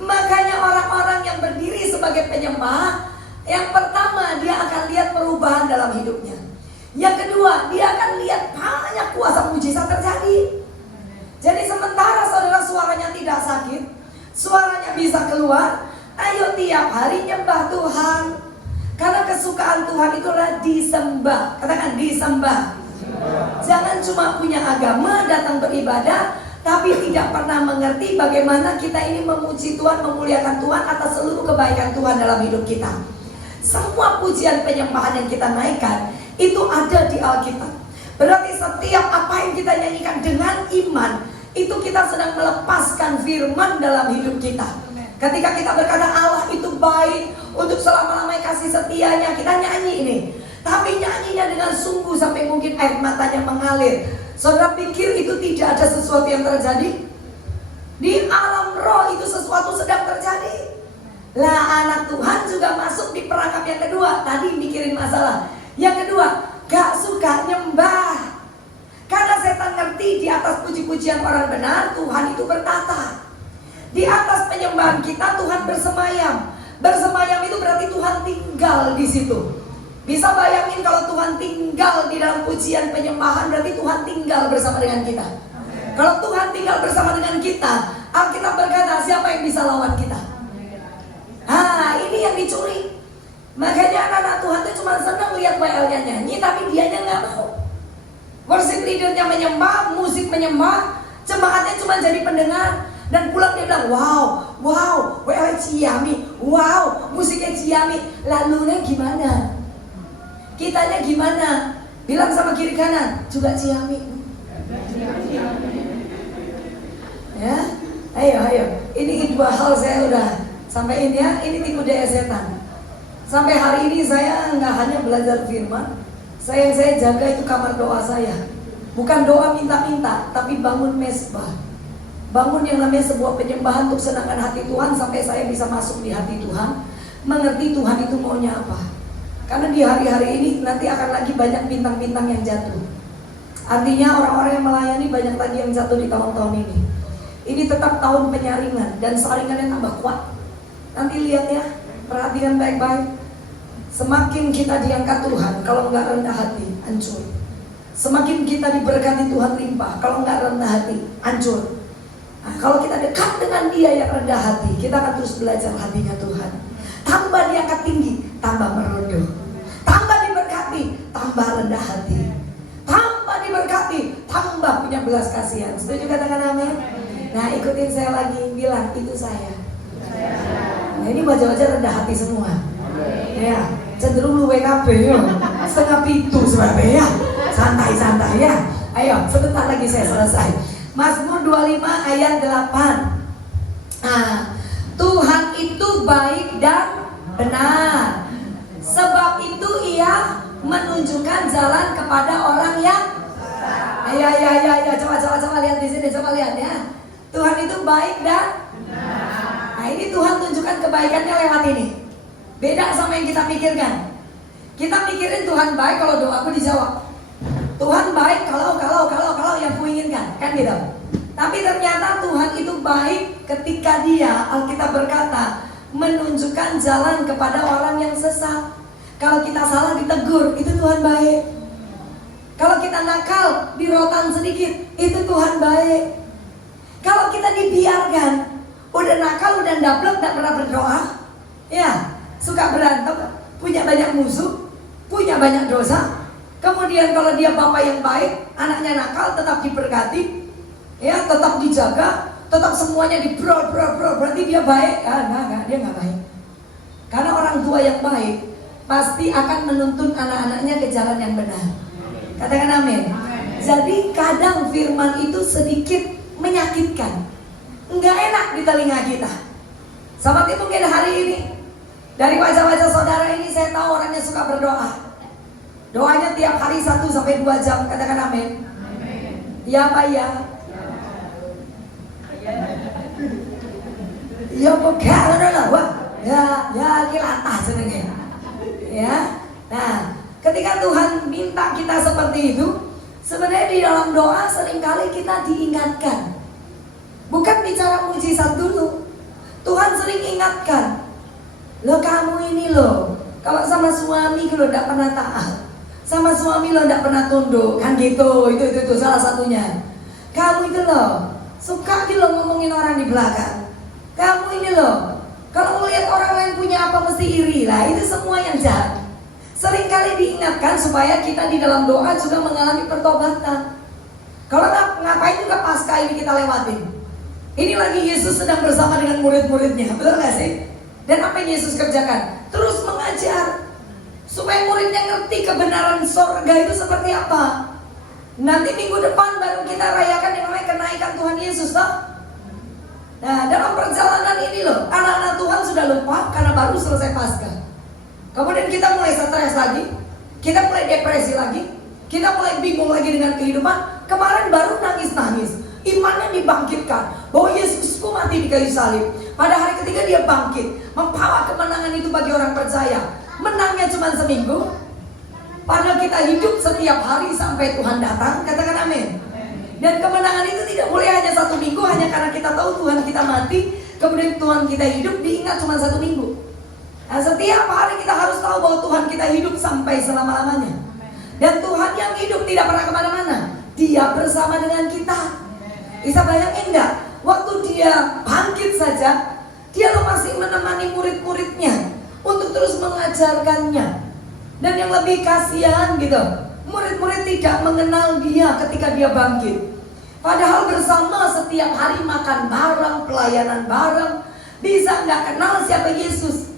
Makanya orang-orang yang berdiri sebagai penyembah, yang pertama dia akan lihat perubahan dalam hidupnya. Yang kedua, dia akan lihat banyak kuasa mujizat terjadi. Jadi sementara saudara suaranya tidak sakit, suaranya bisa keluar, ayo tiap hari nyembah Tuhan. Karena kesukaan Tuhan itu adalah disembah. Katakan disembah. Jangan cuma punya agama, datang beribadah, tapi tidak pernah mengerti bagaimana kita ini memuji Tuhan, memuliakan Tuhan atas seluruh kebaikan Tuhan dalam hidup kita. Semua pujian penyembahan yang kita naikkan itu ada di Alkitab. Berarti setiap apa yang kita nyanyikan dengan iman, itu kita sedang melepaskan firman dalam hidup kita. Ketika kita berkata Allah itu baik, untuk selama-lamanya kasih setianya, kita nyanyi ini. Tapi nyanyinya dengan sungguh sampai mungkin air matanya mengalir. Saudara pikir itu tidak ada sesuatu yang terjadi? Di alam roh itu sesuatu sedang terjadi. Lah anak Tuhan juga masuk di perangkap yang kedua. Tadi mikirin masalah. Yang kedua, gak suka nyembah. Karena setan ngerti di atas puji-pujian orang benar Tuhan itu bertata. Di atas penyembahan kita Tuhan bersemayam. Bersemayam itu berarti Tuhan tinggal di situ. Bisa bayangin kalau Tuhan tinggal di dalam pujian penyembahan, berarti Tuhan tinggal bersama dengan kita. Kalau Tuhan tinggal bersama dengan kita, Alkitab berkata siapa yang bisa lawan kita? Ini yang dicuri. Makanya anak-anak Tuhan itu cuma senang lihat WL-nya nyanyi, tapi dianya nggak mau. Worship leadernya menyembah, musik menyembah, jemaatnya cuma jadi pendengar. Dan pulang dia bilang, wow, WL Ciami, wow, musiknya Ciami. Lalunya gimana? Kitanya gimana? Bilang sama kiri kanan, juga Ciami. Ya, ayo. Ini dua hal saya udah sampaikan ya. Ini tipu daya setan. Sampai hari ini saya nggak hanya belajar firman, saya jaga itu kamar doa saya. Bukan doa minta-minta, tapi bangun mesbah. Bangun yang namanya sebuah penyembahan untuk senangkan hati Tuhan sampai saya bisa masuk di hati Tuhan, mengerti Tuhan itu maunya apa. Karena di hari-hari ini nanti akan lagi banyak bintang-bintang yang jatuh. Artinya orang-orang yang melayani banyak lagi yang jatuh di tahun-tahun ini. Ini tetap tahun penyaringan dan saringannya tambah kuat. Nanti lihat ya, perhatikan baik-baik. Semakin kita diangkat Tuhan, kalau nggak rendah hati, hancur. Semakin kita diberkati Tuhan limpah, kalau nggak rendah hati, hancur. Nah, kalau kita dekat dengan Dia yang rendah hati, kita akan terus belajar hatinya Tuhan. Tambah diangkat tinggi, tambah merodoh. Tambah diberkati, tambah rendah hati. Tambah diberkati, tambah punya belas kasihan. Setuju katakan amin? Nah ikutin saya lagi, bilang itu saya. Nah ini wajah-wajah rendah hati semua. Ya, cenderung lu WKB ya. Setengah pintu sebenarnya ya. Santai-santai ya. Ayo, sebentar lagi saya selesai. Mazmur 25 ayat 8. Nah, Tuhan itu baik dan benar. Sebab itu Ia menunjukkan jalan kepada orang yang ya, coba lihat di sini, coba lihat ya. Tuhan itu baik dan benar. Nah, ini Tuhan tunjukkan kebaikannya lewat ini. Beda sama yang kita pikirkan. Kita mikirin Tuhan baik kalau doaku dijawab. Tuhan baik dia, Alkitab berkata, menunjukkan jalan kepada orang yang sesat. Kalau kita salah ditegur, itu Tuhan baik. Kalau kita nakal, dirotan sedikit, itu Tuhan baik. Kalau kita dibiarkan, udah nakal, udah ndablek, gak pernah berdoa, ya, suka berantem, punya banyak musuh, punya banyak dosa. Kemudian kalau dia bapak yang baik, anaknya nakal, tetap diberkati, ya, tetap dijaga, tetap semuanya berarti dia baik. Enggak, dia nggak baik. Karena orang tua yang baik pasti akan menuntun anak-anaknya ke jalan yang benar. Katakan amin. Jadi kadang firman itu sedikit menyakitkan, nggak enak di telinga kita. Seperti mungkin hari ini, dari wajah-wajah saudara ini saya tahu orangnya suka berdoa. Doanya tiap hari 1-2 jam. Katakan amin. Ya Pak ya. Ya bukan lah, ya kilata senengnya. Ya. Nah, ketika Tuhan minta kita seperti itu, sebenarnya di dalam doa seringkali kita diingatkan. Bukan bicara mujizat dulu. Tuhan sering ingatkan. Lo kamu ini lo, kalau sama suami lo tidak pernah taat, sama suami lo tidak pernah tunduk, kan gitu. Itu salah satunya. Kamu itu lo suka lo ngomongin orang di belakang. Kamu ini loh, kalau melihat orang lain punya apa mesti iri lah. Itu semua yang jahat. Seringkali diingatkan supaya kita di dalam doa juga mengalami pertobatan. Kalau ngapain juga pasca ini kita lewatin. Ini lagi Yesus sedang bersama dengan murid-muridnya, betul gak sih? Dan apa yang Yesus kerjakan? Terus mengajar supaya muridnya ngerti kebenaran sorga itu seperti apa. Nanti minggu depan baru kita rayakan yang namanya kenaikan Tuhan Yesus, toh? Nah, dalam perjalanan ini loh, anak-anak Tuhan sudah lupa karena baru selesai Paskah. Kemudian kita mulai stres lagi, kita mulai depresi lagi, kita mulai bingung lagi dengan kehidupan. Kemarin baru nangis-nangis, imannya dibangkitkan bahwa Yesusku mati di kayu salib. Pada hari ketiga dia bangkit, membawa kemenangan itu bagi orang percaya. Menangnya cuma seminggu, padahal kita hidup setiap hari sampai Tuhan datang. Katakan amin. Dan kemenangan itu tidak boleh hanya 1 minggu, hanya karena kita tahu Tuhan kita mati, kemudian Tuhan kita hidup, diingat cuma 1 minggu. Nah, setiap hari kita harus tahu bahwa Tuhan kita hidup sampai selama-lamanya. Dan Tuhan yang hidup tidak pernah kemana-mana, Dia bersama dengan kita. Bisa bayangin nggak? Waktu Dia bangkit saja, Dia masih menemani murid-muridnya untuk terus mengajarkannya. Dan yang lebih kasihan gitu, murid-murid tidak mengenal Dia ketika Dia bangkit. Padahal bersama setiap hari makan bareng, pelayanan bareng, bisa nggak kenal siapa Yesus.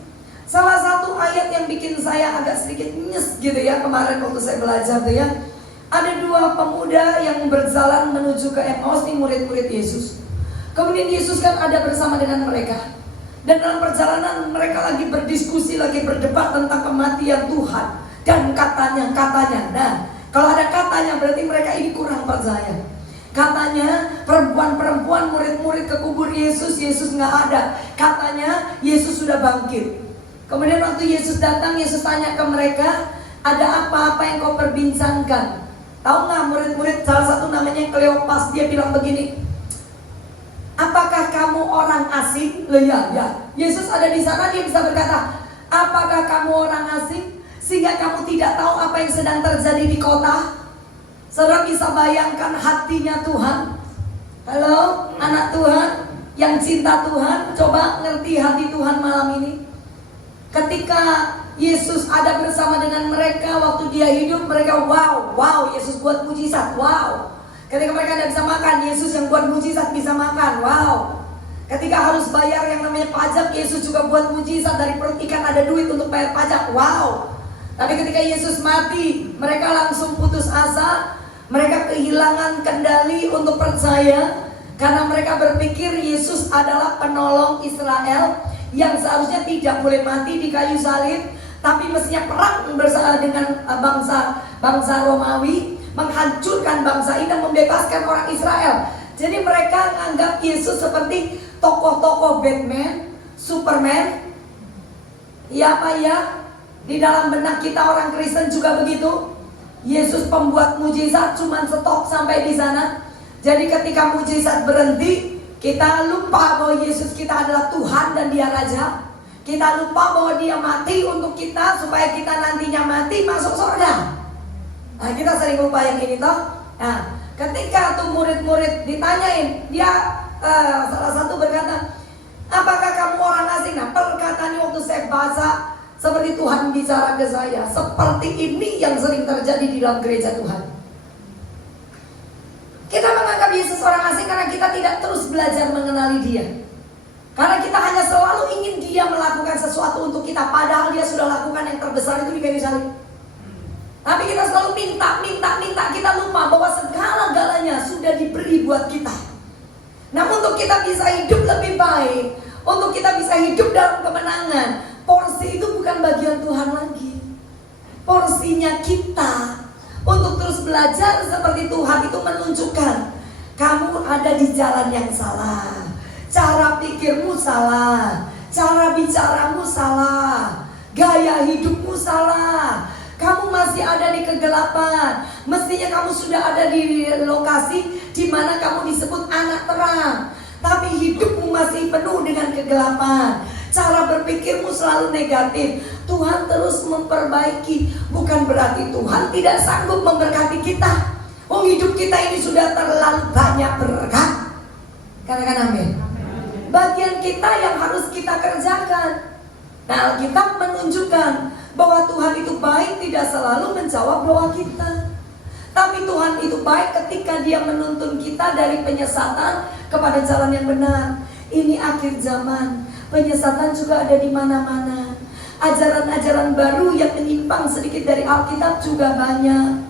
Salah satu ayat yang bikin saya agak sedikit nyes gitu ya, kemarin waktu saya belajar tuh ya, ada 2 pemuda yang berjalan menuju ke Emmaus, nih murid-murid Yesus. Kemudian Yesus kan ada bersama dengan mereka. Dan dalam perjalanan mereka lagi berdiskusi, lagi berdebat tentang kematian Tuhan. Dan katanya, nah kalau ada katanya berarti mereka ini kurang percaya. Katanya perempuan-perempuan murid-murid ke kubur Yesus, Yesus nggak ada. Katanya Yesus sudah bangkit. Kemudian waktu Yesus datang, Yesus tanya ke mereka, ada apa-apa yang kau perbincangkan? Tahu nggak murid-murid, salah satu namanya Kleopas, dia bilang begini, apakah kamu orang asing? Loh ya. Yesus ada di sana, dia bisa berkata, apakah kamu orang asing? Sehingga kamu tidak tahu apa yang sedang terjadi di kota. Saudara bisa bayangkan hatinya Tuhan. Halo, anak Tuhan yang cinta Tuhan, coba ngerti hati Tuhan malam ini. Ketika Yesus ada bersama dengan mereka waktu Dia hidup, mereka wow, Yesus buat mujizat, wow. Ketika mereka tidak bisa makan, Yesus yang buat mujizat bisa makan, wow. Ketika harus bayar yang namanya pajak, Yesus juga buat mujizat, dari perut ikan ada duit untuk bayar pajak, wow. Tapi ketika Yesus mati, mereka langsung putus asa. Mereka kehilangan kendali untuk percaya, karena mereka berpikir Yesus adalah penolong Israel yang seharusnya tidak boleh mati di kayu salib, tapi mestinya perang bersama dengan bangsa Romawi, menghancurkan bangsa ini dan membebaskan orang Israel. Jadi mereka menganggap Yesus seperti tokoh-tokoh Batman, Superman. Ya Pak ya, di dalam benak kita orang Kristen juga begitu. Yesus pembuat mujizat, cuma stop sampai di sana. Jadi ketika mujizat berhenti, Kita lupa bahwa Yesus kita adalah Tuhan dan Dia Raja. Kita lupa bahwa Dia mati untuk kita supaya kita nantinya mati masuk surga. Nah, kita sering lupa yang ini toh. Nah, ketika tuh murid-murid ditanyain, dia salah satu berkata, apakah kamu orang asing? Nah, perkataannya waktu saya baca seperti Tuhan bicara ke saya. Seperti ini yang sering terjadi di dalam gereja Tuhan. Kita menganggap Yesus orang asing karena kita tidak terus belajar mengenali Dia. Karena kita hanya selalu ingin Dia melakukan sesuatu untuk kita, padahal Dia sudah lakukan yang terbesar itu di kayu salib. Tapi kita selalu minta, kita lupa bahwa segala-galanya sudah diberi buat kita. Nah, untuk kita bisa hidup lebih baik, untuk kita bisa hidup dalam kemenangan, porsi itu bukan bagian Tuhan lagi. Porsinya kita untuk terus belajar seperti Tuhan itu menunjukkan kamu ada di jalan yang salah. Cara pikirmu salah, cara bicaramu salah, gaya hidupmu salah. Kamu masih ada di kegelapan. Mestinya kamu sudah ada di lokasi di mana kamu disebut anak terang, tapi hidupmu masih penuh dengan kegelapan. Cara berpikirmu selalu negatif. Tuhan terus memperbaiki. Bukan berarti Tuhan tidak sanggup memberkati kita. Oh, hidup kita ini sudah terlalu banyak berkat. Katakan amin. Bagian kita yang harus kita kerjakan. Nah, Alkitab menunjukkan bahwa Tuhan itu baik tidak selalu menjawab doa kita. Tapi Tuhan itu baik ketika Dia menuntun kita dari penyesatan kepada jalan yang benar. Ini akhir zaman. Penyesatan juga ada di mana-mana. Ajaran-ajaran baru yang menyimpang sedikit dari Alkitab juga banyak.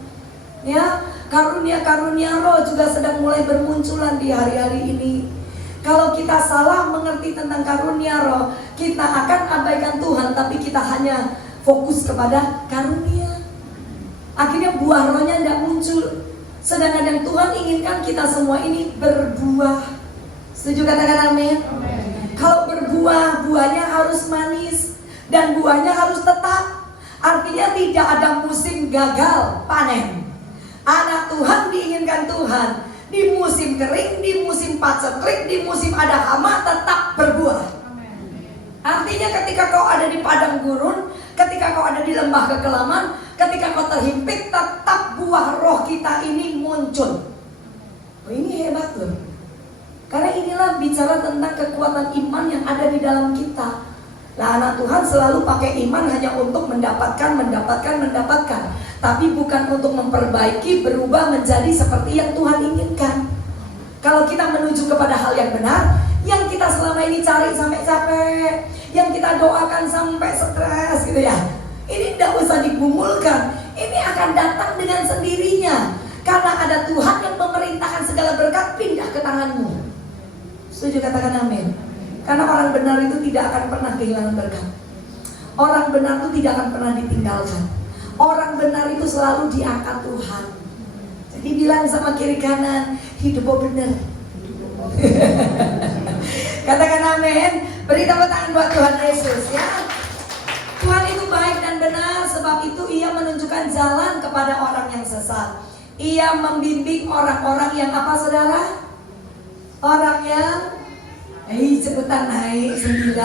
Ya, karunia-karunia roh juga sedang mulai bermunculan di hari-hari ini. Kalau kita salah mengerti tentang karunia roh, kita akan abaikan Tuhan, tapi kita hanya fokus kepada karunia. Akhirnya buah rohnya tidak muncul. Sedangkan yang Tuhan inginkan kita semua ini berbuah. Setuju katakan amin? Kalau berbuah, buahnya harus manis dan buahnya harus tetap. Artinya tidak ada musim gagal panen. Anak Tuhan diinginkan Tuhan di musim kering, di musim paceklik, di musim ada hama tetap berbuah. Artinya ketika kau ada di padang gurun, ketika kau ada di lembah kekelaman, ketika kau terhimpit, tetap buah roh kita ini muncul. Oh, ini hebat loh. Karena inilah bicara tentang kekuatan iman yang ada di dalam kita. Nah, anak Tuhan selalu pakai iman hanya untuk mendapatkan. Tapi bukan untuk memperbaiki, berubah menjadi seperti yang Tuhan inginkan. Kalau kita menuju kepada hal yang benar, yang kita selama ini cari sampai capek, yang kita doakan sampai stres gitu ya, ini tidak usah digumulkan. Ini akan datang dengan sendirinya. Karena ada Tuhan yang memerintahkan segala berkat pindah ke tanganmu. Setuju katakan amin. Karena orang benar itu tidak akan pernah kehilangan berkat. Orang benar itu tidak akan pernah ditinggalkan. Orang benar itu selalu diangkat Tuhan. Jadi bilang sama kiri kanan, hidup benar. Katakan amin. Beri tepuk tangan buat Tuhan Yesus ya. Tuhan itu baik dan benar, sebab itu Ia menunjukkan jalan kepada orang yang sesat. Ia membimbing orang-orang yang apa saudara? Orang yang cepetan naik 9.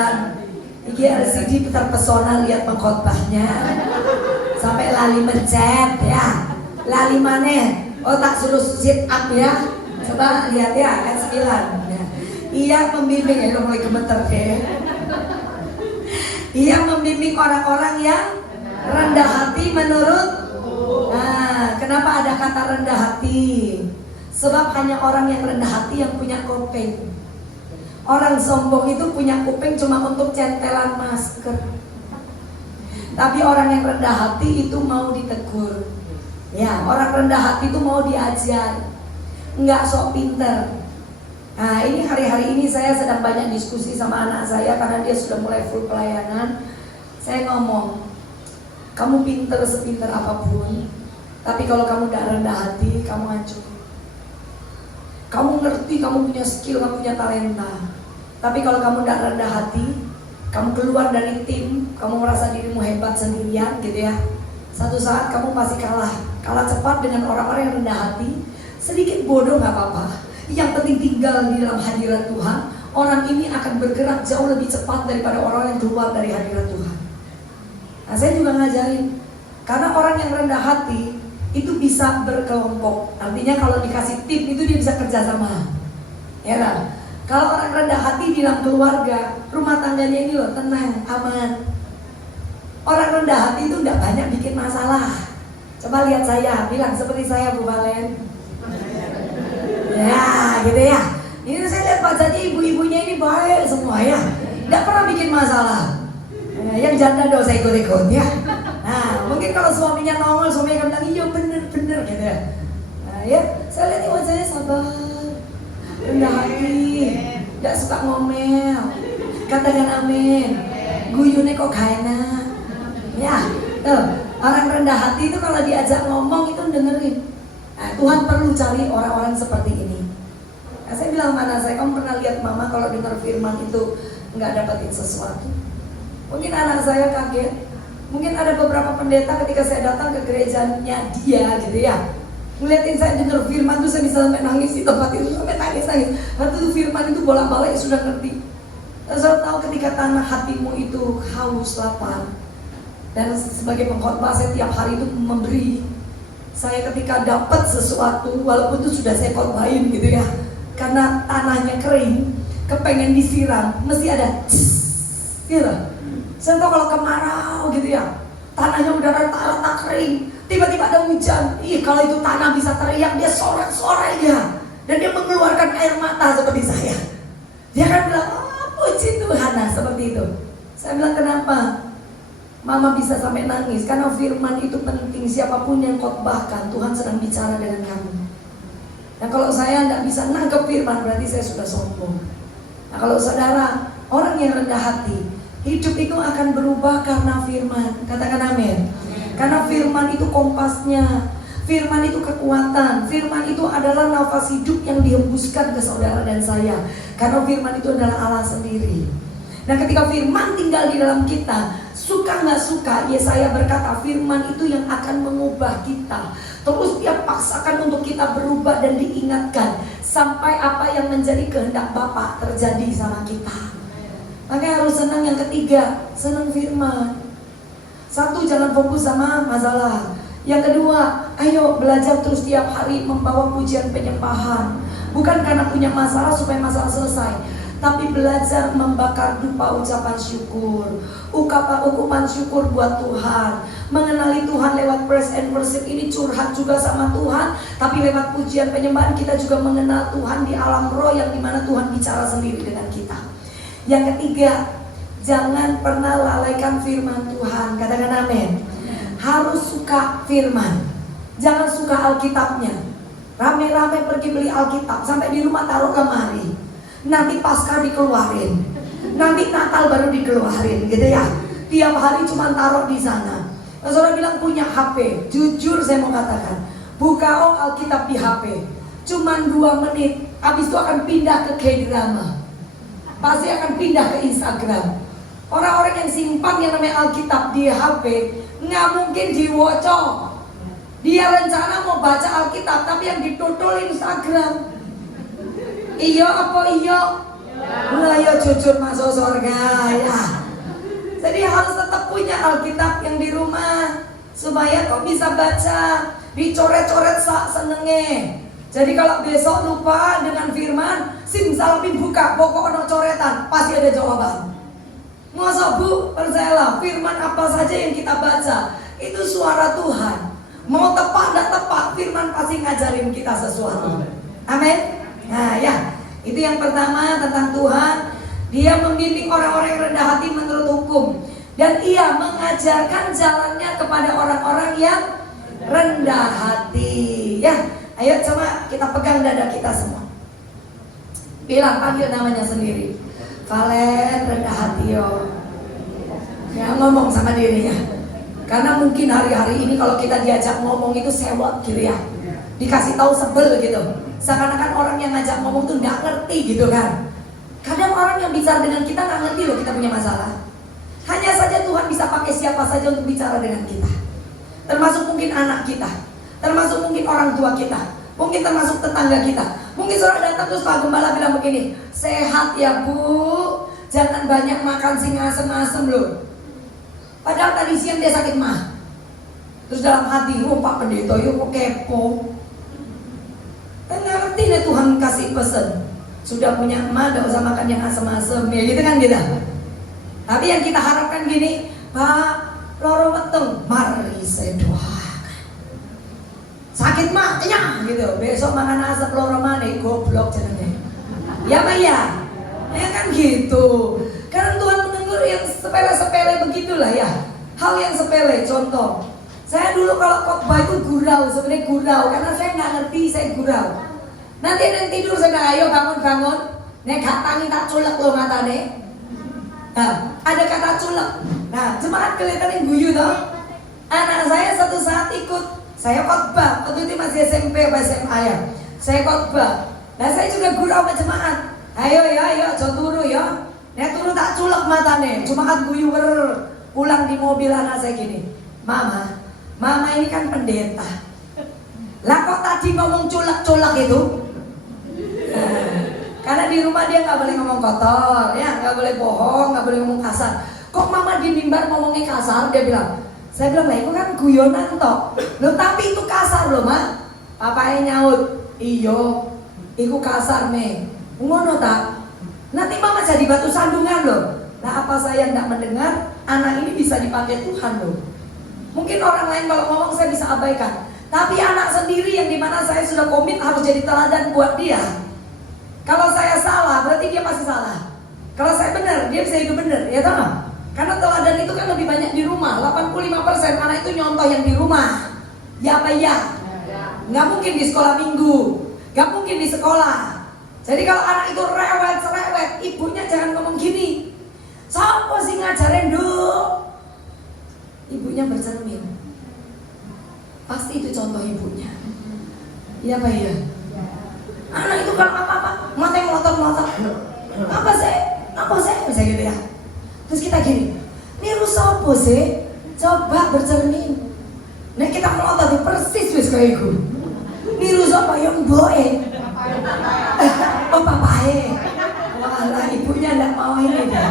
Iki RCD terpesona lihat pengkhotbahnya. Sampai lali mencet ya. Lali maneh. Oh tak suruh sit up ya. Coba lihat ya ayat 9 ya. Ia membimbing, ya mulai gemeter deh. Ia membimbing orang-orang yang rendah hati menurut. Nah, kenapa ada kata rendah hati? Sebab hanya orang yang rendah hati yang punya kuping. Orang sombong itu punya kuping cuma untuk centelan masker. Tapi orang yang rendah hati itu mau ditegur. Ya, orang rendah hati itu mau diajar. Enggak sok pinter. Nah, ini hari-hari ini saya sedang banyak diskusi sama anak saya karena dia sudah mulai full pelayanan. Saya ngomong, kamu pinter sepinter apapun, tapi kalau kamu tidak rendah hati, kamu hancur. Kamu ngerti, kamu punya skill, kamu punya talenta. Tapi kalau kamu tidak rendah hati, kamu keluar dari tim, kamu merasa dirimu hebat sendirian gitu ya. Satu saat kamu pasti kalah cepat dengan orang-orang yang rendah hati. Sedikit bodoh gak apa-apa. Yang penting tinggal di dalam hadirat Tuhan. Orang ini akan bergerak jauh lebih cepat daripada orang yang keluar dari hadirat Tuhan. Nah, saya juga ngajarin, karena orang yang rendah hati itu bisa berkelompok. Artinya kalau dikasih tim itu dia bisa kerjasama. Ya kan? Kalau orang rendah hati di dalam keluarga, rumah tangganya ini loh tenang, aman. Orang rendah hati itu tidak banyak bikin masalah. Coba lihat saya, bilang seperti saya Bu Valen. Ya, gitu ya. Ini saya lihat Pak Jadi ibu-ibunya ini baik semua ya. Tidak pernah bikin masalah. Yang janda dosa ikut-ikut ya. Nah, mungkin kalau suaminya nongol, suaminya akan bilang iya bener-bener gitu ya. Nah ya, saya lihat wajahnya sabar, rendah hati, tidak suka ngomel. Katakan amin. Guyune kok gak enak. Ya, tuh, orang rendah hati itu kalau diajak ngomong itu dengerin. Nah, Tuhan perlu cari orang-orang seperti ini. Nah, saya bilang mana saya, kamu pernah lihat mama kalau dengar firman itu nggak dapetin sesuatu? Mungkin anak saya kaget. Mungkin ada beberapa pendeta ketika saya datang ke gerejanya dia gitu ya, ngeliatin saya dengar firman itu saya bisa sampai nangis di tempat itu, sampai nangis. Waktu itu firman itu bolak-balik sudah ngerti. Dan saya tahu ketika tanah hatimu itu haus lapar. Dan sebagai pengkhotbah saya tiap hari itu memberi. Saya ketika dapat sesuatu, walaupun itu sudah saya khotbahin gitu ya, karena tanahnya kering, kepengen disiram, mesti ada gitu. Saya tahu kalau kemarau gitu ya, tanahnya udah rata-rata kering, tiba-tiba ada hujan. Ih, kalau itu tanah bisa teriak, dia sorak-sorai ya, dan dia mengeluarkan air mata seperti saya. Dia kan bilang, oh puji Tuhan, nah seperti itu. Saya bilang kenapa? Mama bisa sampai nangis, karena firman itu penting. Siapapun yang khotbahkan, Tuhan sedang bicara dengan kamu. Nah kalau saya tidak bisa nangkep firman, berarti saya sudah sombong. Nah kalau saudara, orang yang rendah hati, hidup itu akan berubah karena firman. Katakan amin. Karena firman itu kompasnya, firman itu kekuatan, firman itu adalah nafas hidup yang dihembuskan ke saudara dan saya. Karena firman itu adalah Allah sendiri. Nah ketika firman tinggal di dalam kita, suka nggak suka, Yesaya berkata firman itu yang akan mengubah kita. Terus dia paksakan untuk kita berubah dan diingatkan sampai apa yang menjadi kehendak Bapa terjadi sama kita. Makanya harus senang. Yang ketiga, senang firman. Satu, jangan fokus sama masalah. Yang kedua, ayo belajar terus tiap hari membawa pujian penyembahan. Bukan karena punya masalah supaya masalah selesai, tapi belajar membakar dupa ucapan syukur, ucapan syukur buat Tuhan. Mengenali Tuhan lewat praise and worship ini, curhat juga sama Tuhan. Tapi lewat pujian penyembahan kita juga mengenal Tuhan di alam roh, yang dimana Tuhan bicara sendiri dengan kita. Yang ketiga, jangan pernah lalaikan firman Tuhan. Katakan amin. Harus suka firman. Jangan suka Alkitabnya. Rame-rame pergi beli Alkitab, sampai di rumah taruh lemari. Nanti Paskah dikeluarin, nanti Natal baru dikeluarin gitu ya. Tiap hari cuma taruh di sana. Saudara bilang punya HP, jujur saya mau katakan, buka Alkitab di HP, cuman 2 menit, habis itu akan pindah ke K-drama. Pasti akan pindah ke Instagram. Orang-orang yang simpan yang namanya Alkitab di HP nggak mungkin diwocok. Dia rencana mau baca Alkitab, tapi yang ditutul Instagram. Iya apa iya? Lah ya jujur masuk surga ya. Jadi harus tetap punya Alkitab yang di rumah, supaya kau bisa baca, dicoret-coret sak senenge. Jadi kalau besok lupa dengan firman, simsalabim buka, pokok ono coretan, pasti ada jawaban. Masa Bu, percayalah, firman apa saja yang kita baca, itu suara Tuhan. Mau tepat tidak tepat, firman pasti ngajarin kita sesuatu. Amin. Nah ya, itu yang pertama tentang Tuhan. Dia membimbing orang-orang yang rendah hati menurut hukum, dan ia mengajarkan jalannya kepada orang-orang yang rendah hati. Ya, ayo coba kita pegang dada kita semua. Bilang, panggil namanya sendiri. Valen rendah hati yo. Ya, ngomong sama dirinya. Karena mungkin hari-hari ini kalau kita diajak ngomong itu sewot gitu ya, dikasih tahu sebel gitu. Seakan-akan orang yang ngajak ngomong tuh nggak ngerti gitu kan. Kadang orang yang bicara dengan kita nggak ngerti loh kita punya masalah. Hanya saja Tuhan bisa pakai siapa saja untuk bicara dengan kita. Termasuk mungkin anak kita, termasuk mungkin orang tua kita, mungkin termasuk tetangga kita, Mungkin saudara datang terus Pak Gembala bilang begini, sehat ya Bu, jangan banyak makan sing asem-asem loh. Padahal tadi siang dia sakit mah. Terus dalam hati, oh Pak Pendeta, yuk kok kepo. Kan ngerti nih Tuhan kasih pesen, sudah punya emak, gak usah makan yang asem-asem, ya gitu kan kita. Tapi yang kita harapkan gini, Pak, loro weteng, mari saya doakan. Sakit mah, kenyang gitu. Besok makan asam loro maneh, goblok jenenge. Ya Pak ya? Ya kan gitu. Karena Tuhan menegur yang sepele-sepele begitulah ya. Hal yang sepele, contoh. Saya dulu kalau khotbah itu gurau, sebenarnya gurau. Karena saya nggak ngerti, saya gurau. Nanti ada yang tidur, saya bilang, ayo bangun-bangun. Nek gak tangi tak culek lo matane. Nah, ada kata culek. Nah, jemaat kelihatannya guyu toh. Anak saya satu saat ikut, saya khotbah. Waktu itu masih SMP atau SMA ya. Saya khotbah. Nah, saya juga gurau sama jemaat. Ayo ya, ayo, jauh turu ya. Nek turu tak culek matane. Jemaat guyu pulang di mobil anak saya gini. Mama ini kan pendeta. Lah kok tadi ngomong culek-culek itu? Karena di rumah dia nggak boleh ngomong kotor, ya nggak boleh bohong, nggak boleh ngomong kasar. Kok mama di mimbar ngomongnya kasar? Dia bilang. Saya bilang lah itu kan guyonan toh. Loh tapi itu kasar loh mak. Papanya nyaut, iyo, itu kasar me. Ngono tak? Nanti mama jadi batu sandungan loh. Nah apa saya tidak mendengar? Anak ini bisa dipakai Tuhan loh. Mungkin orang lain kalau ngomong saya bisa abaikan. Tapi anak sendiri yang dimana saya sudah komit harus jadi teladan buat dia. Kalau saya salah berarti dia pasti salah. Kalau saya benar dia bisa hidup benar, ya tahu? Karena teladan itu kan lebih banyak di rumah. 85% anak itu nyontoh yang di rumah. Ya apa ya? Nggak mungkin di sekolah minggu, nggak mungkin di sekolah. Jadi kalau anak itu rewet, ibunya jangan ngomong gini. Siapa sih ngajarin dulu? Ibunya bercermin. Pasti itu contoh ibunya. Iya Pak ya? Anak itu kalau apa-apa, mata yang melotot-melotot. Apa sih? Bisa gitu ya. Terus kita gini, niru sopo sih? Coba bercermin. Nah kita melotot persis wis kayak iku. Niru sopo yang boe. Oh papae. Walah ibunya ndak mau ini deh.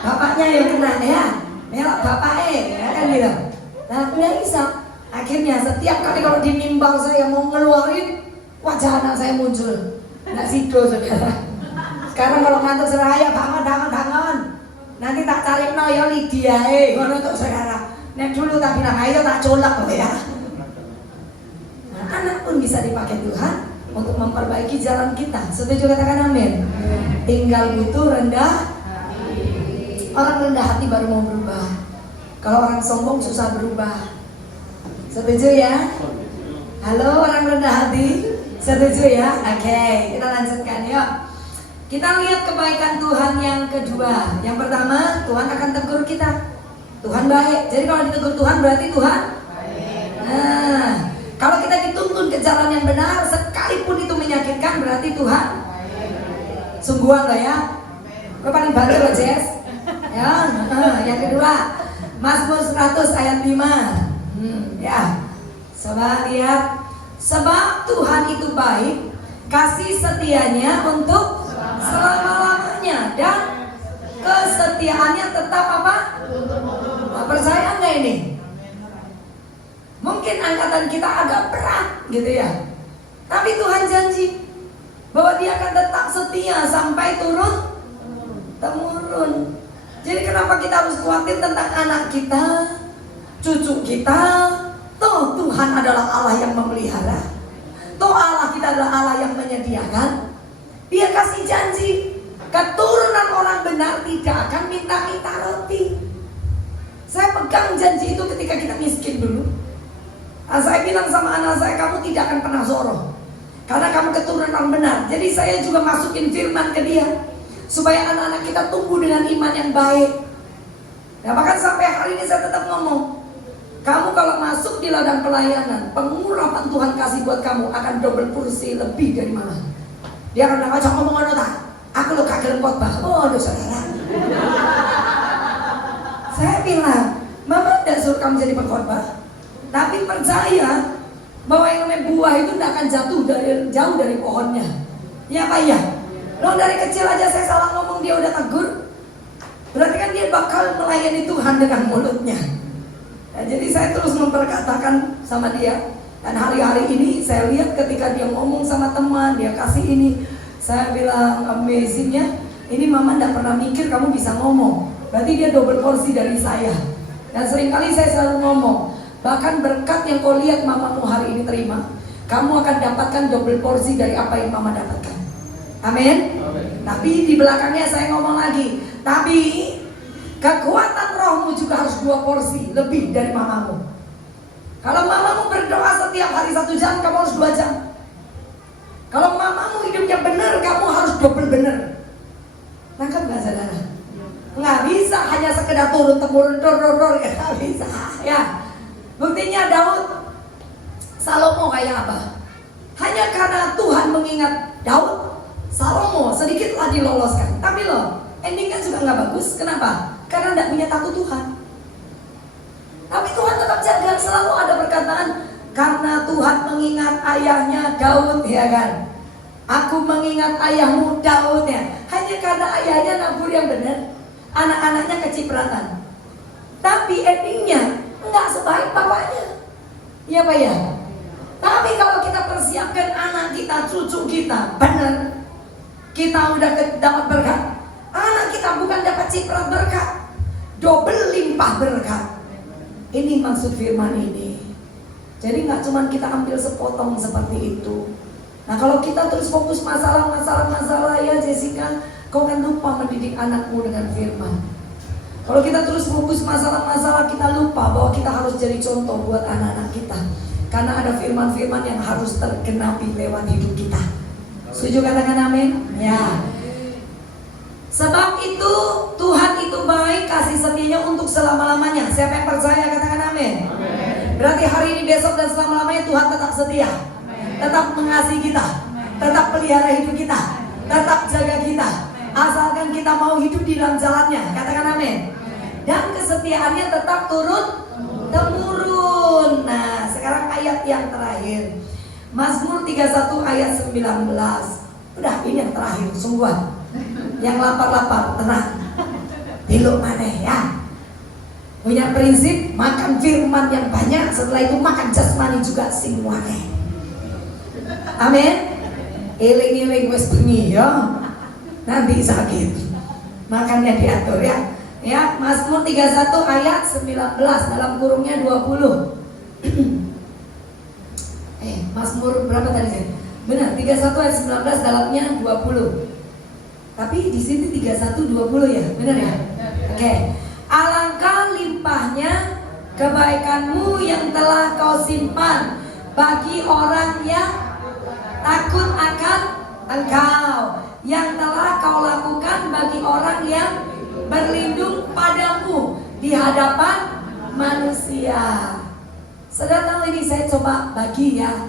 Bapaknya yang kena ya. Melok bapaknya ya kan gitu. Nah nggak bisa. Akhirnya setiap kali kalau di mimbar saya mau ngeluarin wajah anak saya muncul. Nggak sido saudara. Sekarang kalau ngantuk seraya bangun. Nanti tak cari no ya Lydia ngono untuk saudara. Nek dulu tak bilang ayo tak colak loh ya. Nah, anak pun bisa dipakai Tuhan untuk memperbaiki jalan kita. Setuju katakan amin. Tinggal butuh rendah. Orang rendah hati baru mau berubah. Kalau orang sombong susah berubah. Setuju ya? Halo orang rendah hati. Setuju ya? Oke, kita lanjutkan yuk. Kita lihat kebaikan Tuhan yang kedua. Yang pertama, Tuhan akan tegur kita. Tuhan baik. Jadi kalau ditegur Tuhan berarti Tuhan baik. Nah, kalau kita dituntun ke jalan yang benar, sekalipun itu menyakitkan, berarti Tuhan baik. Sungguhan gak ya? Gue paling bantu loh Jess. Ya, yang kedua, Mazmur 100 ayat 5. Ya, coba lihat. Sebab Tuhan itu baik, kasih setianya untuk selama-lamanya dan kesetiaannya tetap apa? Percaya nggak ini? Mungkin angkatan kita agak berat gitu ya. Tapi Tuhan janji bahwa Dia akan tetap setia sampai turun temurun. Jadi kenapa kita harus khawatir tentang anak kita, cucu kita? Toh Tuhan adalah Allah yang memelihara. Toh Allah kita adalah Allah yang menyediakan. Dia kasih janji, keturunan orang benar tidak akan minta-minta roti. Saya pegang janji itu ketika kita miskin dulu. Nah, saya bilang sama anak saya, kamu tidak akan pernah zoroh karena kamu keturunan orang benar. Jadi saya juga masukin firman ke dia supaya anak-anak kita tumbuh dengan iman yang baik. Nah bahkan sampai hari ini saya tetap ngomong, kamu kalau masuk di ladang pelayanan, pengurapan Tuhan kasih buat kamu akan double porsi lebih dari mana. Dia akan bilang, "Cok ngomong ngono tak? Aku lo kagel khotbah." Oh, aduh saudara. Saya bilang, Mama tidak suruh kamu jadi pengkhotbah, tapi percaya bahwa yang namanya buah itu tidak akan jatuh jauh dari pohonnya. Ya Pak ya. Loh dari kecil aja saya salah ngomong dia udah tegur. Berarti kan dia bakal melayani Tuhan dengan mulutnya. Nah, jadi saya terus memperkatakan sama dia. Dan hari-hari ini saya lihat ketika dia ngomong sama teman, dia kasih ini, saya bilang amazingnya, ini mama gak pernah mikir kamu bisa ngomong. Berarti dia double porsi dari saya. Dan seringkali saya selalu ngomong, bahkan berkat yang kau lihat mamamu hari ini terima, kamu akan dapatkan double porsi dari apa yang mama dapatkan. Amin. Tapi di belakangnya saya ngomong lagi, tapi kekuatan rohmu juga harus 2 porsi lebih dari mamamu. Kalau mamamu berdoa setiap hari 1 jam, kamu harus 2 jam. Kalau mamamu hidupnya benar, kamu harus double benar. Nangkap gak saudara? Nggak bisa hanya sekedar turun-temurun, nggak bisa ya. Buktinya Daud, Salomo kayak apa? Hanya karena Tuhan mengingat Daud, Salomo sedikitlah diloloskan. Tapi loh, endingnya juga nggak bagus. Kenapa? Karena nggak punya takut Tuhan. Tapi Tuhan tetap jaga, selalu ada perkataan, karena Tuhan mengingat ayahnya Daud, ya kan? Aku mengingat ayahmu Daud ya. Hanya karena ayahnya nabur yang benar, anak-anaknya kecipratan. Tapi endingnya nggak sebaik bapaknya. Iya Pak ya? Tapi kalau kita persiapkan anak kita, cucu kita, benar, kita udah dapat berkat. Anak kita bukan dapat ciprat berkat, double limpah berkat. Ini maksud firman ini. Jadi nggak cuma kita ambil sepotong seperti itu. Nah kalau kita terus fokus masalah ya Jessica, kau kan lupa mendidik anakmu dengan firman. Kalau kita terus fokus masalah, kita lupa bahwa kita harus jadi contoh buat anak-anak kita. Karena ada firman-firman yang harus tergenapi lewat hidup kita. Setuju katakan amin? Ya. Sebab itu Tuhan itu baik, kasih setianya untuk selama-lamanya. Siapa yang percaya katakan amin? Berarti hari ini, besok, dan selama-lamanya Tuhan tetap setia, tetap mengasihi kita, tetap pelihara hidup kita, tetap jaga kita. Asalkan kita mau hidup di dalam jalannya, katakan amin. Dan kesetiaannya tetap turun temurun. Nah sekarang ayat yang terakhir, Mazmur 31 ayat 19. Udah ini yang terakhir, sungguhan. Yang lapar-lapar, tenang, tiluk maneh ya. Punya prinsip, makan firman yang banyak, setelah itu makan jasmani juga semuanya. Amin. Eling-eling wis bengi ya. Nanti sakit. Makannya diatur ya. Ya, Mazmur 31 ayat 19, dalam kurungnya 20. Mazmur berapa tadi? Benar, 31 ayat 19, dalamnya 20. Tapi di sini 31 20 ya, benar ya? Oke. Alangkah limpahnya kebaikanmu yang telah kau simpan bagi orang yang takut akan Engkau, yang telah kau lakukan bagi orang yang berlindung padamu di hadapan manusia. Saudara tahu ini saya coba bagi ya,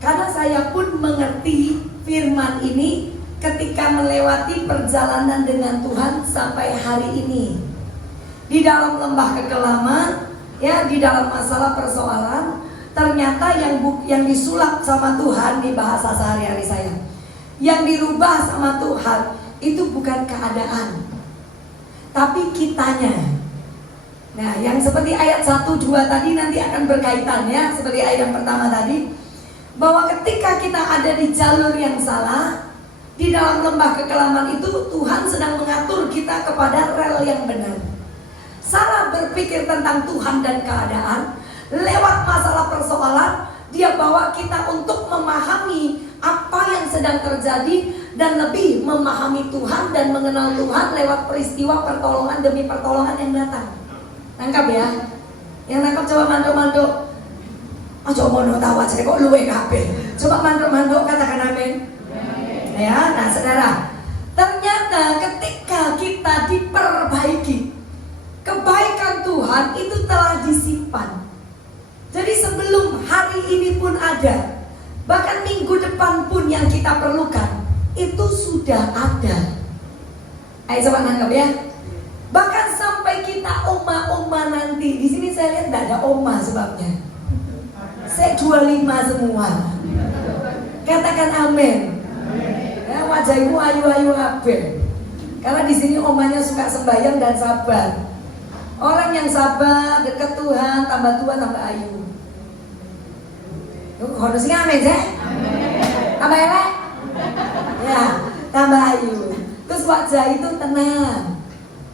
karena saya pun mengerti firman ini ketika melewati perjalanan dengan Tuhan sampai hari ini. Di dalam lembah kekelaman, ya, di dalam masalah persoalan, ternyata yang disulap sama Tuhan di bahasa sehari-hari saya, yang dirubah sama Tuhan itu bukan keadaan, tapi kitanya. Nah, yang seperti ayat 1, 2 tadi nanti akan berkaitan ya, seperti ayat yang pertama tadi, bahwa ketika kita ada di jalur yang salah, di dalam lembah kekelaman itu Tuhan sedang mengatur kita kepada rel yang benar. Salah berpikir tentang Tuhan dan keadaan, lewat masalah persoalan, dia bawa kita untuk memahami apa yang sedang terjadi dan lebih memahami Tuhan dan mengenal Tuhan lewat peristiwa pertolongan demi pertolongan yang datang. Nangkap ya? Yang nangkap coba mandok-mandok. Oh coba mau tahu aja kok luwe kabeh. Coba mandok-mandok katakan amin. Ya, nah saudara, ternyata ketika kita diperbaiki, kebaikan Tuhan itu telah disimpan. Jadi sebelum hari ini pun ada, bahkan minggu depan pun yang kita perlukan itu sudah ada. Ayo coba nangkap ya. Bahkan sampai kita oma-oma nanti. Di sini saya lihat tidak ada oma sebabnya. Saya 25 semua. Katakan amin. Ya, wajahmu ayu-ayu kabeh. Karena di sini omanya suka sembahyang dan sabar. Orang yang sabar, dekat Tuhan, tambah tua, tambah ayu. Harusnya amin sih? Tambah elek? Ya, tambah ayu. Terus wajah itu tenang.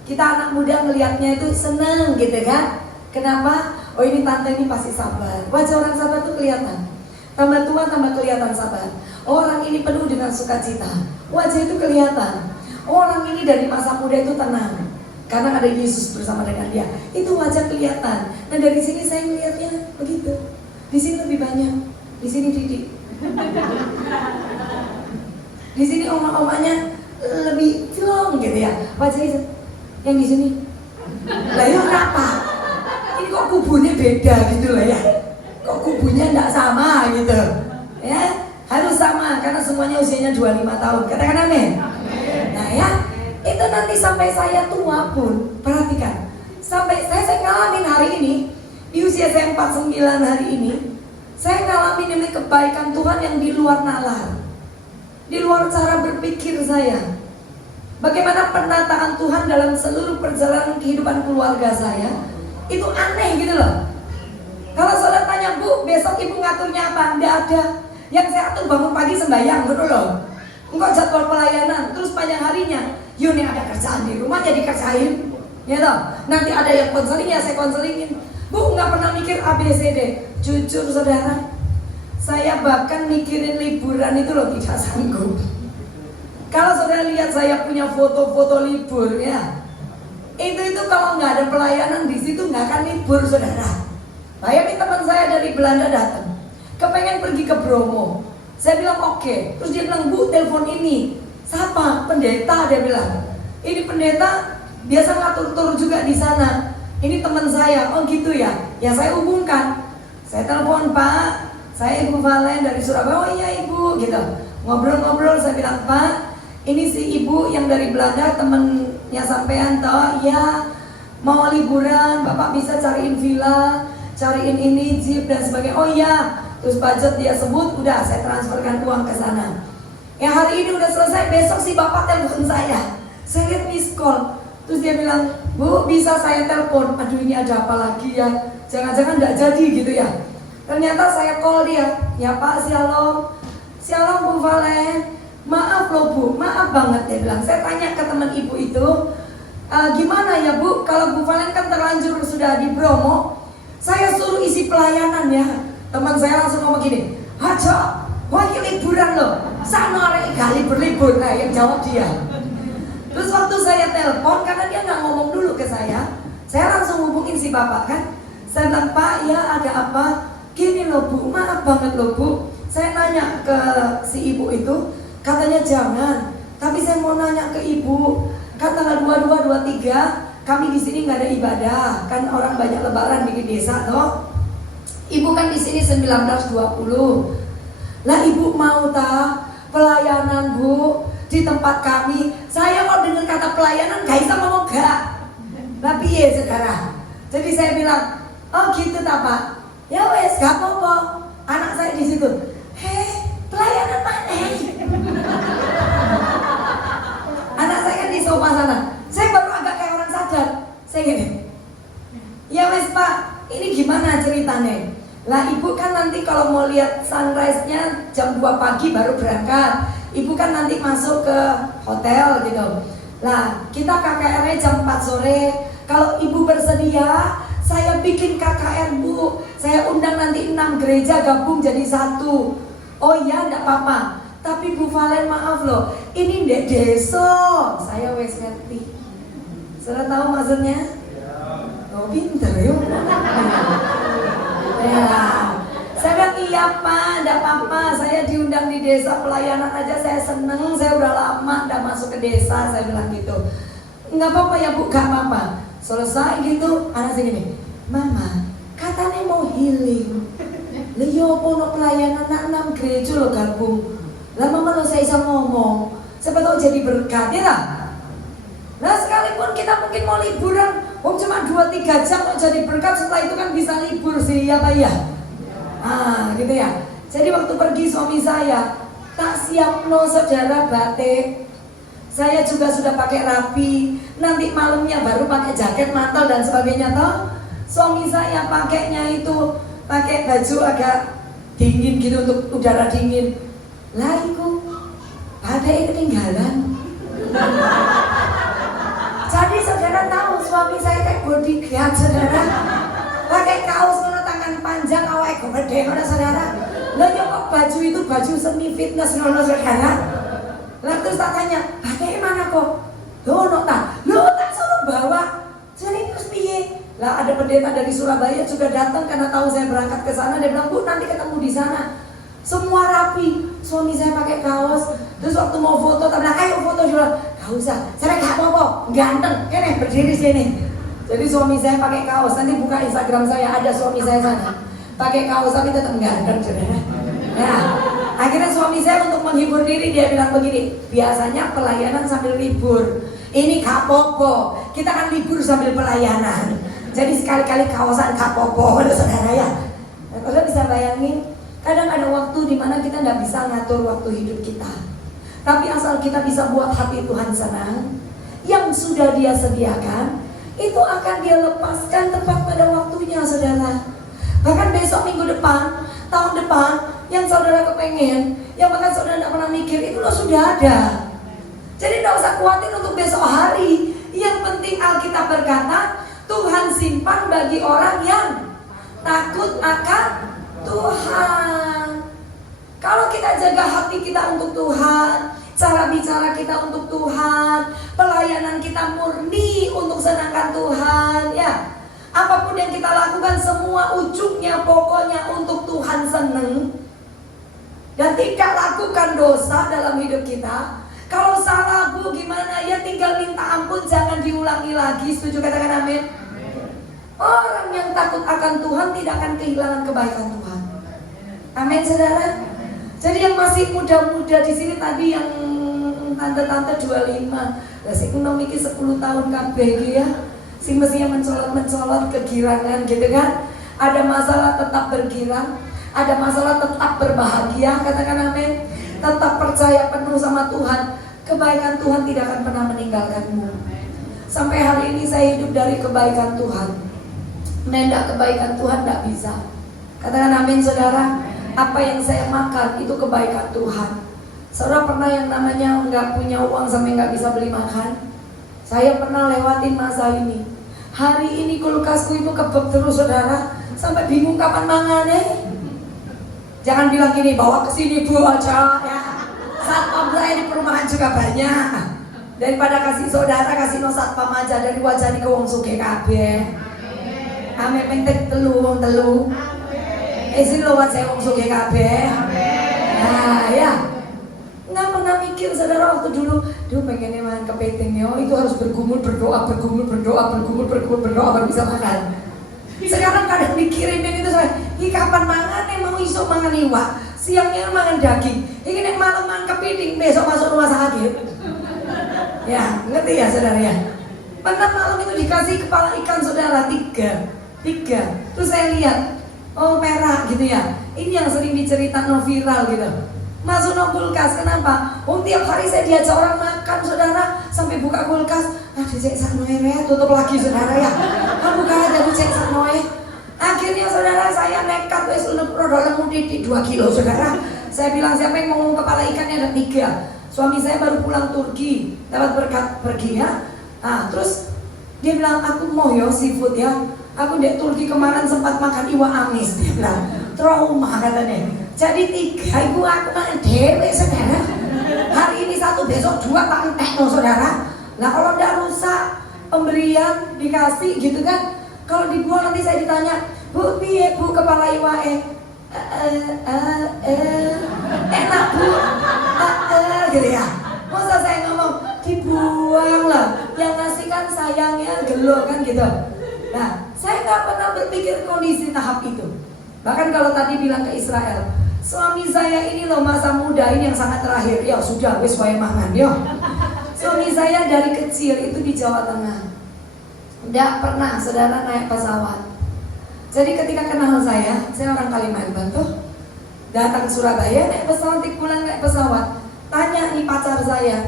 Kita anak muda melihatnya itu seneng gitu kan? Kenapa? Oh ini tante ini pasti sabar. Wajah orang sabar tuh kelihatan. Tambah tua tambah kelihatan sabar. Orang ini penuh dengan sukacita. Wajah itu kelihatan. Orang ini dari masa muda itu tenang. Karena ada Yesus bersama dengan dia. Itu wajah kelihatan. Nah dari sini saya melihatnya begitu. Di sini lebih banyak. Di sini Didi. Di sini oma-omanya lebih celong gitu ya. Wajah itu. Yang di sini. Lah ya kenapa? Ini kok kubunya beda gitu lah ya. Kok kubunya enggak sama gitu. Ya, harus sama karena semuanya usianya 25 tahun. Katakan amin. Nah ya, itu nanti sampai saya tua pun, perhatikan. Sampai saya ngalamin hari ini, di usia saya 49 hari ini, saya ngalamin demi kebaikan Tuhan yang di luar nalar. Di luar cara berpikir saya. Bagaimana penataan Tuhan dalam seluruh perjalanan kehidupan keluarga saya, itu aneh gitu loh. Kalau saudara tanya, Bu, besok ibu ngaturnya apa? Nggak ada. Yang saya atur bangun pagi sembahyang, betul loh. Engkau jadwal pelayanan, terus panjang harinya, Yuni ada kerjaan di rumah jadi kerjain, ya toh. Nanti ada yang konseling ya saya konselingin. Bu, nggak pernah mikir ABCD. Jujur saudara, saya bahkan mikirin liburan itu loh tidak sanggup. Kalau saudara lihat saya punya foto-foto libur ya, itu kalau nggak ada pelayanan di situ nggak akan libur saudara. Bayangin teman saya dari Belanda datang, kepengen pergi ke Bromo. Saya bilang oke. Terus dia bilang, Bu, telepon ini. Siapa? Pendeta, dia bilang. Ini pendeta biasa ngatur-tur juga di sana. Ini teman saya. Oh gitu ya. Ya saya hubungkan. Saya telepon, Pak, saya Ibu Valen dari Surabaya. Oh iya Ibu, gitu. Ngobrol-ngobrol, saya bilang, Pak, ini si Ibu yang dari Belanda, temennya sampean toh. Ya, mau liburan, Bapak bisa cariin villa, cariin ini, jeep dan sebagainya. Oh iya. Terus budget dia sebut, udah saya transferkan uang ke sana. Ya hari ini udah selesai, besok si bapak telepon saya. Saya lihat miss call. Terus dia bilang, Bu, bisa saya telepon? Aduh ini ada apa lagi ya? Jangan-jangan gak jadi gitu ya. Ternyata saya call dia. Ya Pak, shalom. Shalom Bu Valen. Maaf loh Bu, maaf banget dia bilang. Saya tanya ke teman ibu itu, gimana ya Bu, kalau Bu Valen kan terlanjur sudah di Bromo, saya suruh isi pelayanan ya. Teman saya langsung ngomong gini, Hajo, wah ini liburan loh, sana orang kali berlibur. Nah yang jawab dia. Terus waktu saya telepon, karena dia nggak ngomong dulu ke saya langsung hubungin si bapak kan. Saya bilang, Pak ya ada apa? Gini loh Bu, maaf banget loh Bu. Saya nanya ke si ibu itu, katanya jangan. Tapi saya mau nanya ke ibu, kan tanggal 22, 23 kami di sini nggak ada ibadah, kan orang banyak lebaran di desa toh. Ibu kan di sini 19-20. Lah ibu mau tak pelayanan Bu di tempat kami? Saya mau dengar kata pelayanan gak bisa ngomong gak. Tapi ya sekarang. Jadi saya bilang, oh gitu tak Pak? Ya wes gak apa-apa. Anak saya di situ. Pelayanan mana? Anak saya kan di sofa sana. Saya baru agak kayak orang sadar. Saya gini. Ya wes Pak, ini gimana ceritanya? Lah ibu kan nanti kalau mau lihat sunrise-nya jam 2 pagi baru berangkat. Ibu kan nanti masuk ke hotel gitu. Lah kita KKR-nya jam 4 sore. Kalau ibu bersedia, saya bikin KKR Bu. Saya undang nanti 6 gereja gabung jadi satu. Oh iya enggak apa-apa. Tapi Bu Valen maaf loh, ini ndek desa. Saya wes ngerti. Sudah tahu maksudnya? Oh pinter yuk. Ya, saya bilang iya Pak, enggak apa-apa. Saya diundang di desa pelayanan aja saya seneng. Saya udah lama enggak masuk ke desa. Saya bilang gitu. Enggak apa-apa ya Bu, enggak apa-apa. Selesai gitu, anak saya gini, Mama, katanya mau healing. Liyo pono pelayanan anak 6 gereja lo gabung. Lah Mama lo saya bisa ngomong. Siapa tahu jadi berkat ya lah. Nah sekalipun kita mungkin mau liburan, cuma 2-3 jam mau jadi berkat, setelah itu kan bisa libur sih ya Pak ya. Gitu ya. Jadi waktu pergi suami saya, Tak siap no saudara batik. Saya juga sudah pakai rapi. Nanti malamnya baru pakai jaket, mantel dan sebagainya toh. Suami saya pakainya itu pakai baju agak dingin gitu untuk udara dingin. Lah iku batik ketinggalan. Jadi saudara tahu suami saya kayak bodyguard saudara. Pakai kaos mana tangan panjang awake gede mana saudara. Lah ya kok baju itu baju semi fitness mana saudara. Lah terus tak tanya, "Batik mana kok?" "Loh, no tak. Loh, tak suruh bawa." Jadi terus piye? Lah ada pendeta dari Surabaya juga datang karena tahu saya berangkat ke sana. Dia bilang, "Bu, nanti ketemu di sana." Semua rapi. Suami saya pakai kaos. Terus waktu mau foto, tak bilang, "Ayo foto." Dia bilang, "Gak usah, saya gak apa-apa, ganteng, kene berdiri sini." Jadi suami saya pakai kaos. Nanti buka Instagram saya, ada suami saya sana pakai kaos tapi tetap ganteng saudara. Ya, akhirnya suami saya untuk menghibur diri dia bilang begini, "Biasanya pelayanan sambil libur, ini gak apa-apa, kita kan libur sambil pelayanan. Jadi sekali-kali kawasan gak apa-apa." Saudara ya, saudara bisa bayangin, kadang ada waktu di mana kita tidak bisa ngatur waktu hidup kita. Tapi asal kita bisa buat hati Tuhan senang, yang sudah Dia sediakan, itu akan Dia lepaskan tepat pada waktunya saudara. Bahkan besok minggu depan, tahun depan, yang saudara kepengen, yang bahkan saudara tidak pernah mikir, itu loh sudah ada. Jadi tidak usah khawatir untuk besok hari. Yang penting Alkitab berkata, Tuhan simpan bagi orang yang takut akan Tuhan. Kalau kita jaga hati kita untuk Tuhan, cara bicara kita untuk Tuhan, pelayanan kita murni untuk senangkan Tuhan, ya. Apapun yang kita lakukan semua ujungnya pokoknya untuk Tuhan senang. Dan tidak lakukan dosa dalam hidup kita. Kalau salah bu gimana ya, tinggal minta ampun, jangan diulangi lagi. Setuju, katakan amin. Orang yang takut akan Tuhan tidak akan kehilangan kebaikan Tuhan. Amin saudara. Jadi yang masih muda-muda di sini tadi yang tante-tante 25, lah sing nom iki 10 tahun kabeh iki ya. Sing mestinya mencolot-mencolot kegirangan gitu kan. Ada masalah tetap bergirang, ada masalah tetap berbahagia, katakan amin. Tetap percaya penuh sama Tuhan. Kebaikan Tuhan tidak akan pernah meninggalkanmu. Sampai hari ini saya hidup dari kebaikan Tuhan. Mendak kebaikan Tuhan tidak bisa. Katakan amin saudara. Apa yang saya makan itu kebaikan Tuhan. Saudara pernah yang namanya nggak punya uang sampai nggak bisa beli makan? Saya pernah lewatin masa ini. Hari ini kulkasku itu kebek terus saudara, sampai bingung kapan mangannya. Jangan bilang gini, bawa ke sini bu aja ya. Satpam saya di perumahan juga banyak. Daripada kasih saudara, kasih no satpam aja, dari wajah di ke wong suge kabeh. Ame pentek telu. Izin lo wajah wong suge kabeh. Nah ya. Nggak pernah mikir saudara waktu dulu, pengennya makan kepiting yo, itu harus bergumul berdoa baru bisa makan. Sekarang kadang mikirin itu saya, ini kapan mangan mau isuk mangan iwak, siangnya mangan daging, ini nek malam mangan kepiting, besok masuk rumah sakit. Ya, ngerti ya saudara ya. Pernah malam itu dikasih kepala ikan saudara tiga. Terus saya lihat, oh merah gitu ya. Ini yang sering diceritakan viral gitu. Masuk no kulkas, kenapa? Tiap hari saya diajak orang makan saudara, sampai buka kulkas, cek saknoe tutup lagi saudara ya. Buka aja cek saknoe. Akhirnya saudara saya nekat wes produk lemu titik 2 kilo saudara. Saya bilang siapa yang mau kepala ikannya ada 3. Suami saya baru pulang Turki, dapat berkat pergi ya. Nah terus dia bilang aku mau yo seafood ya. Aku di Turki kemarin sempat makan iwa amis, dia bilang trauma katanya. Jadi 3 ibu aku makan dewe saudara. Hari ini 1, besok 2 tak entek no saudara. Nah kalau udah rusak pemberian dikasih gitu kan, kalau dibuang nanti saya ditanya, bu piye bu kepala iwae? Enak bu, gitu ya. Masa saya ngomong dibuang lah, yang ngasih kan sayangnya gelo kan gitu. Nah saya nggak pernah berpikir kondisi tahap itu. Bahkan kalau tadi bilang ke Israel, suami saya ini loh masa muda ini yang sangat terakhir, ya sudah wis wae mangan yo. Suami saya dari kecil itu di Jawa Tengah, tidak pernah saudara naik pesawat. Jadi ketika kenal saya orang Kalimantan tuh, datang ke Surabaya naik pesawat, pulang naik pesawat. pesawat. Tanya nih pacar saya,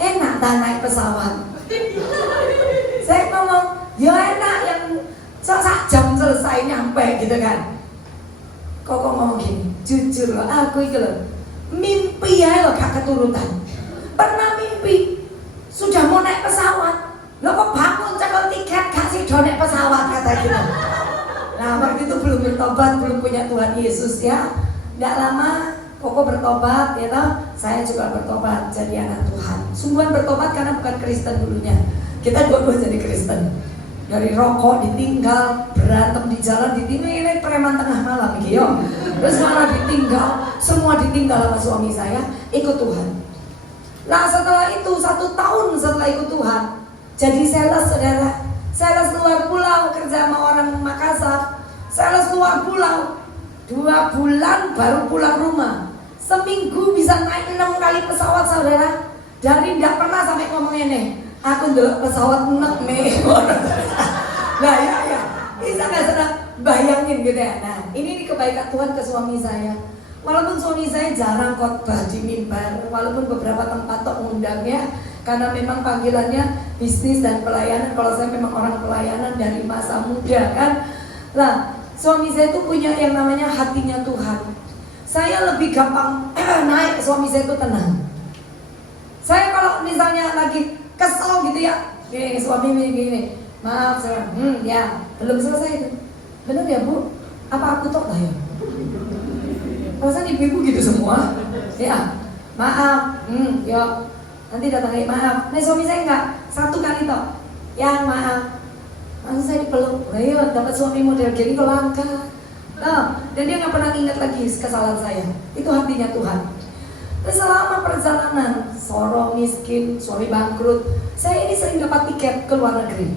enak tak naik pesawat? Saya ngomong, ya enak, yang sak jam selesai nyampe gitu kan. Kok ngomong gini, jujur loh, aku itu loh mimpi ya loh gak keturutan. Pernah mimpi sudah mau naik pesawat, lo kok bangun cekel tiket kasih naik pesawat, kata gitu. Nah waktu itu belum bertobat, belum punya Tuhan Yesus ya. Nggak lama Koko bertobat ya toh, saya juga bertobat jadi anak Tuhan. Sungguhan bertobat karena bukan Kristen dulunya. Kita dua-dua jadi Kristen. Dari rokok ditinggal, berantem di jalan ditinggal, ini preman tengah malam gitu. Terus malah ditinggal, semua ditinggal sama suami saya, ikut Tuhan. Nah setelah itu 1 tahun setelah ikut Tuhan, jadi sales saudara. Sales luar pulau, kerja sama orang Makassar. Sales luar pulau, 2 bulan baru pulang rumah. Seminggu bisa naik 6 kali pesawat saudara. Dari tidak pernah sampai ngomong ini, aku ndelok pesawat enak nih. Nah ya, bisa nggak saudara bayangin gitu ya. Nah ini kebaikan Tuhan ke suami saya. Walaupun suami saya jarang khotbah di mimbar, walaupun beberapa tempat tok ngundang ya, karena memang panggilannya bisnis dan pelayanan. Kalau saya memang orang pelayanan dari masa muda kan. Nah suami saya itu punya yang namanya hatinya Tuhan. Saya lebih gampang naik, suami saya itu tenang. Saya kalau misalnya lagi kesel gitu ya, gini, suami gini, maaf saya, ya belum selesai itu. Bener ya Bu? Apa aku tok lah ya? Rasanya ibu-ibu gitu semua. Ya, maaf, yuk nanti datang lagi, maaf. Nih suami saya enggak, 1 kali tok. Ya maaf. Langsung saya dipeluk, ayo dapat suami model gini kok langka. Nah, dan dia nggak pernah ingat lagi kesalahan saya. Itu hatinya Tuhan. Terus selama perjalanan, sorong, miskin, suami bangkrut, saya ini sering dapat tiket ke luar negeri.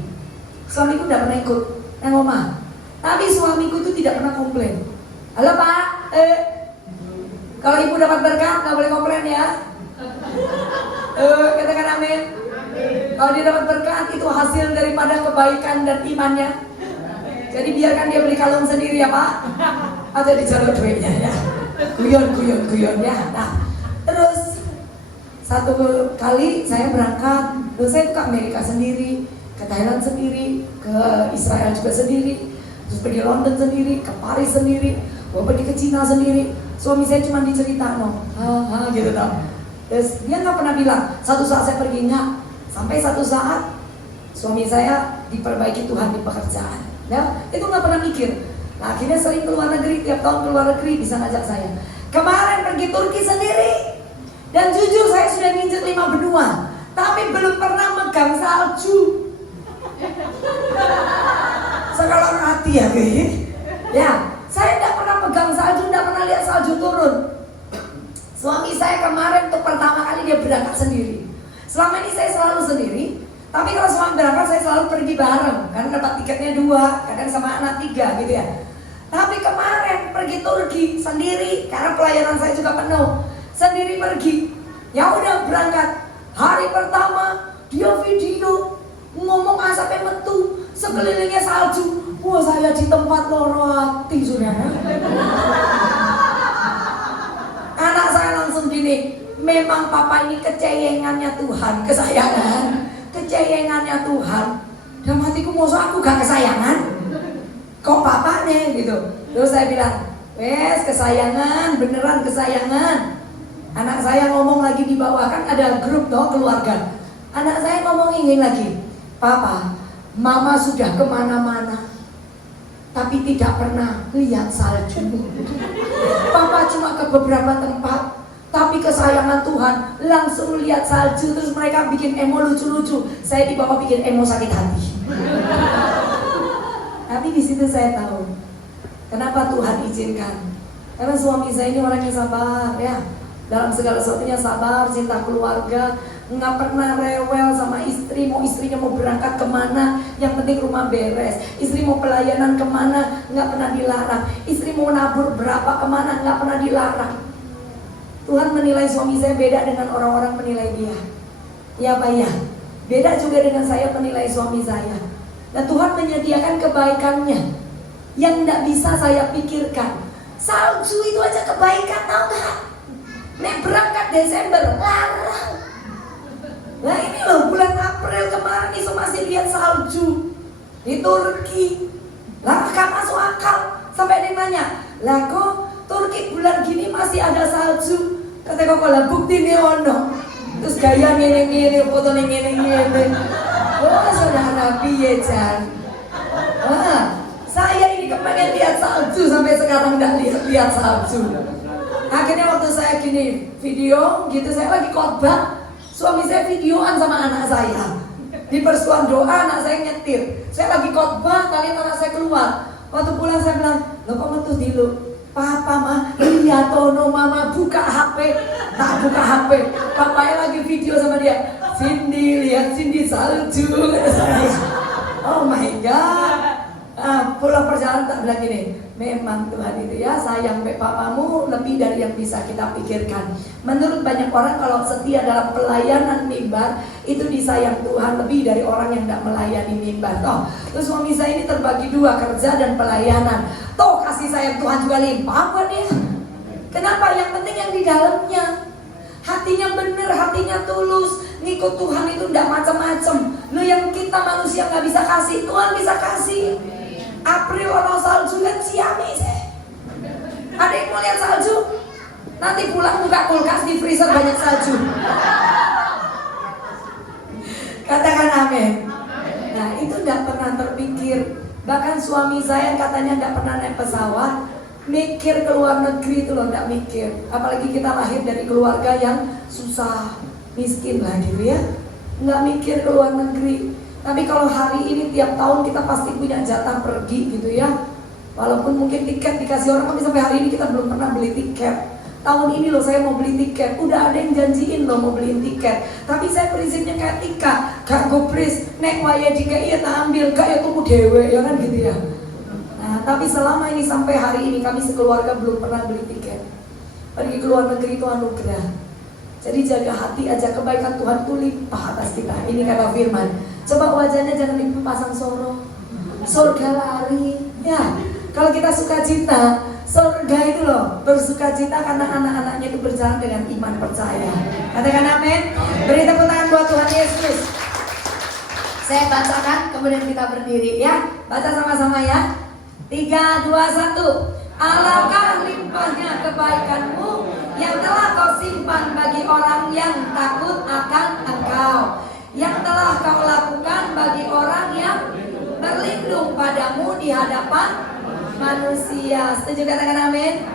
Suamiku tidak pernah ikut, yang omah. Tapi suamiku itu tidak pernah komplain. Halo Pak, kalau ibu dapat berkat nggak boleh komplain ya. Katakan amin. Kalau dia dapat berkat itu hasil daripada kebaikan dan imannya. Jadi biarkan dia beli kalung sendiri ya Pak, atau dijalur duitnya ya. Guyon ya. Nah, terus 1 kali saya berangkat, terus saya ke Amerika sendiri, ke Thailand sendiri, ke Israel juga sendiri, terus pergi London sendiri, ke Paris sendiri, gue pergi ke Cina sendiri. Suami saya cuma diceritakan, gitu tau. Terus dia nggak pernah bilang, satu saat saya pergi nggak. Sampai satu saat suami saya diperbaiki Tuhan di pekerjaan. Ya, itu nggak pernah mikir. Nah, akhirnya sering keluar negeri, tiap tahun keluar negeri bisa ngajak saya. Kemarin pergi Turki sendiri. Dan jujur saya sudah nginjek 5 benua, tapi belum pernah megang salju. Sekalor hati ya kayaknya. Ya, saya tidak pernah megang salju, tidak pernah lihat salju turun. Suami saya kemarin untuk pertama kali dia berangkat sendiri. Selama ini saya selalu sendiri. Tapi kalau suami berangkat saya selalu pergi bareng, karena dapat tiketnya 2, kadang sama anak 3 gitu ya. Tapi kemarin pergi Turki sendiri, karena pelayanan saya juga penuh. Sendiri pergi, ya udah berangkat. Hari pertama dia video ngomong asapnya metu, sekelilingnya salju. Wah saya di tempat loro hati saudara. Anak saya langsung gini, memang papa ini keceyengannya Tuhan, kesayangan. Keceyengannya Tuhan. Dalam hatiku masa aku gak kesayangan? Kok papa nih gitu. Terus saya bilang, wes kesayangan, beneran kesayangan. Anak saya ngomong lagi di bawah, kan ada grup toh keluarga. Anak saya ngomong ingin lagi, Papa, mama sudah kemana-mana, tapi tidak pernah lihat salju. Papa cuma ke beberapa tempat, tapi kesayangan Tuhan langsung lihat salju. Terus mereka bikin emo lucu-lucu, saya di bawah bikin emo sakit hati. Tapi di situ saya tahu kenapa Tuhan izinkan. Karena suami saya ini orang yang sabar ya, dalam segala sesuatunya sabar, cinta keluarga, nggak pernah rewel sama istri. Mau istrinya mau berangkat kemana, yang penting rumah beres. Istri mau pelayanan kemana, nggak pernah dilarang. Istri mau nabur berapa kemana, nggak pernah dilarang. Tuhan menilai suami saya beda dengan orang-orang menilai dia. Ya Pak ya, beda juga dengan saya menilai suami saya. Dan Tuhan menyediakan kebaikannya yang tidak bisa saya pikirkan. Salju itu aja kebaikan, tahu nggak? Desember, larang. Nah ini loh bulan April kemarin itu masih lihat salju di Turki. Lah kan masuk akal. Sampai ada yang nanya, lah kok Turki bulan gini masih ada salju? Kata kok lah bukti nih ono. Terus gaya ngene-ngene, foto ngene-ngene. Oh saudara piye Jan? Wah, saya ini kepengen lihat salju sampai sekarang nggak lihat salju. Akhirnya waktu saya gini video gitu, saya lagi khotbah. Suami saya videoan sama anak saya. Di persetuan doa anak saya nyetir. Saya lagi khotbah, kalian anak saya keluar. Waktu pulang saya bilang, "Lo kok metu dulu? Papa mah, lihat Tono mama buka HP." Tak buka HP. Papanya lagi video sama dia. "Cindy, lihat Cindy salju." Kata saya. Oh my God. Pulang perjalanan tak bilang gini, memang Tuhan itu ya sayang papamu lebih dari yang bisa kita pikirkan. Menurut banyak orang kalau setia dalam pelayanan mimbar itu disayang Tuhan lebih dari orang yang tidak melayani mimbar. Toh, terus suami saya ini terbagi dua, kerja dan pelayanan. Toh kasih sayang Tuhan juga limpah buat dia. Kenapa? Yang penting yang di dalamnya. Hatinya bener, hatinya tulus. Ngikut Tuhan itu tidak macam-macam. Lu yang kita manusia nggak bisa kasih, Tuhan bisa kasih. April ono salju kan Siamis. Ada yang mau lihat salju? Nanti pulang buka kulkas di freezer banyak salju. Katakan amin. Nah itu tidak pernah terpikir. Bahkan suami saya katanya tidak pernah naik pesawat, mikir ke luar negeri itu loh, tidak mikir. Apalagi kita lahir dari keluarga yang susah, miskin lah gitu ya, nggak mikir ke luar negeri. Tapi kalau hari ini tiap tahun kita pasti punya jatah pergi gitu ya. Walaupun mungkin tiket dikasih orang, tapi sampai hari ini kita belum pernah beli tiket. Tahun ini loh saya mau beli tiket, udah ada yang janjiin loh mau beliin tiket. Tapi saya prinsipnya kayak Tika, gak gopris, nek waya jika iya tak ambil, gak ya tunggu dewe, ya kan gitu ya. Nah tapi selama ini sampai hari ini kami sekeluarga belum pernah beli tiket. Pergi ke luar negeri itu anugerah. Jadi jaga hati aja, kebaikan Tuhan itu limpah atas kita. Ini kata firman. Coba wajahnya jangan dipasang sorong. Surga lari. Ya, kalau kita sukacita, surga itu loh bersukacita karena anak-anaknya itu berjalan dengan iman percaya. Katakan amin. Beri tepuk tangan buat Tuhan Yesus. Saya bacakan, kemudian kita berdiri ya. Baca sama-sama ya. 3, 2, 1. Alangkah limpahnya kebaikanmu yang telah kau simpan bagi orang yang takut akan engkau, yang telah kau lakukan bagi orang yang berlindung padamu di hadapan manusia. Setuju katakan amin?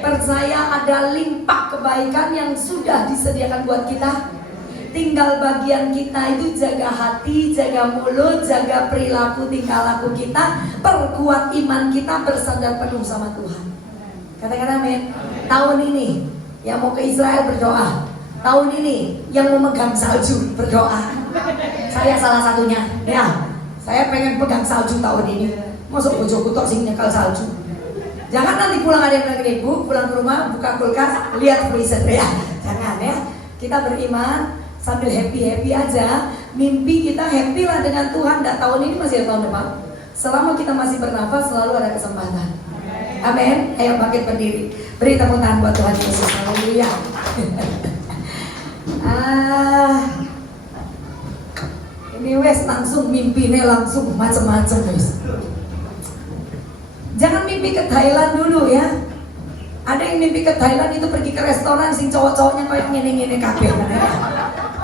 Percaya ada limpah kebaikan yang sudah disediakan buat kita. Tinggal bagian kita itu jaga hati, jaga mulut, jaga perilaku tingkah laku kita, perkuat iman kita, bersandar penuh sama Tuhan. Katakan amin. Tahun ini yang mau ke Israel berdoa. Tahun ini yang mau megang salju berdoa. Saya salah satunya. Ya, saya pengen pegang salju tahun ini. Masuk bojoku tok sing nyekel salju. Jangan nanti pulang ada yang bilang gini, Bu, pulang ke rumah buka kulkas lihat freezer ya. Jangan ya. Kita beriman sambil happy aja. Mimpi kita happy lah dengan Tuhan. Dan tahun ini masih ada tahun depan. Selama kita masih bernafas selalu ada kesempatan. Amin. Ayo bangkit berdiri. Beri tepuk tangan buat Tuhan Yesus. Haleluya. Ini wes langsung mimpinya langsung macam-macam wes. Jangan mimpi ke Thailand dulu ya. Ada yang mimpi ke Thailand itu pergi ke restoran sing cowok-cowoknya kayak ngene-ngene kabeh ya.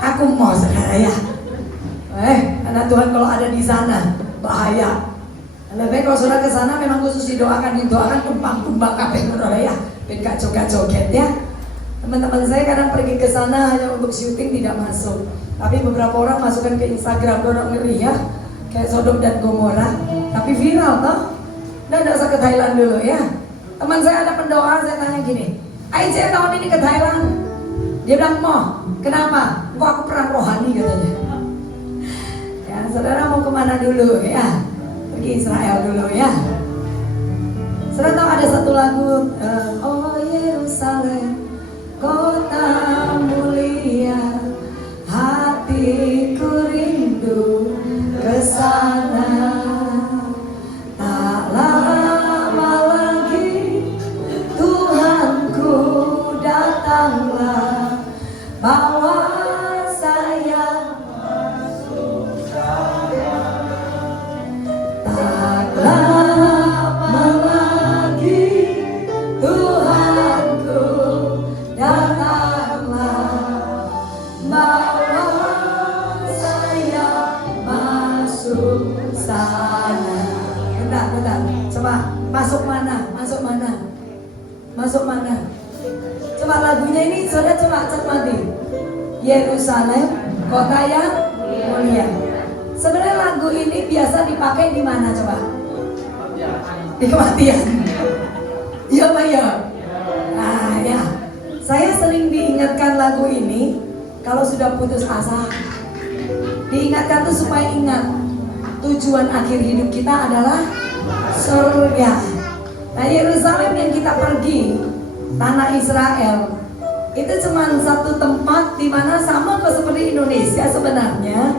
Aku mau saudara ya. Karena Tuhan kalau ada di sana bahaya. Lebih kalau saudara ke sana memang khusus didoakan tumpang-tumpang kabeh saudara ya. Ben gak joget-joget ya. Teman-teman saya kadang pergi ke sana hanya untuk syuting tidak masuk. Tapi beberapa orang masukkan ke Instagram, orang ngeri ya. Kayak Sodom dan Gomora. Tapi viral toh. Nah, tidak usah ke Thailand dulu ya. Teman saya ada pendoa, saya tanya gini, Aisyah tahun ini ke Thailand. Dia bilang, mau, kenapa? Kok aku perang rohani katanya. Ya, saudara mau kemana dulu ya? Pergi Israel dulu ya. Saudara tahu ada satu lagu, Oh Yerusalem, kota mulia, hatiku rindu ke sana. Tak lama lagi Tuhanku datanglah bawa saya. Tak lama lagi Tuhanku datanglah, bawa saya masuk sana. Bentar, coba masuk mana? Coba lagunya ini saudara coba cermati. Yerusalem, kota yang mulia. Sebenarnya lagu ini biasa dipakai di mana coba? Di kematian. Iya Pak ya. Nah ya, saya sering diingatkan lagu ini kalau sudah putus asa. Diingatkan tuh supaya ingat tujuan akhir hidup kita adalah surga. Nah Yerusalem yang kita pergi, tanah Israel, itu cuma satu tempat di mana sama seperti Indonesia sebenarnya,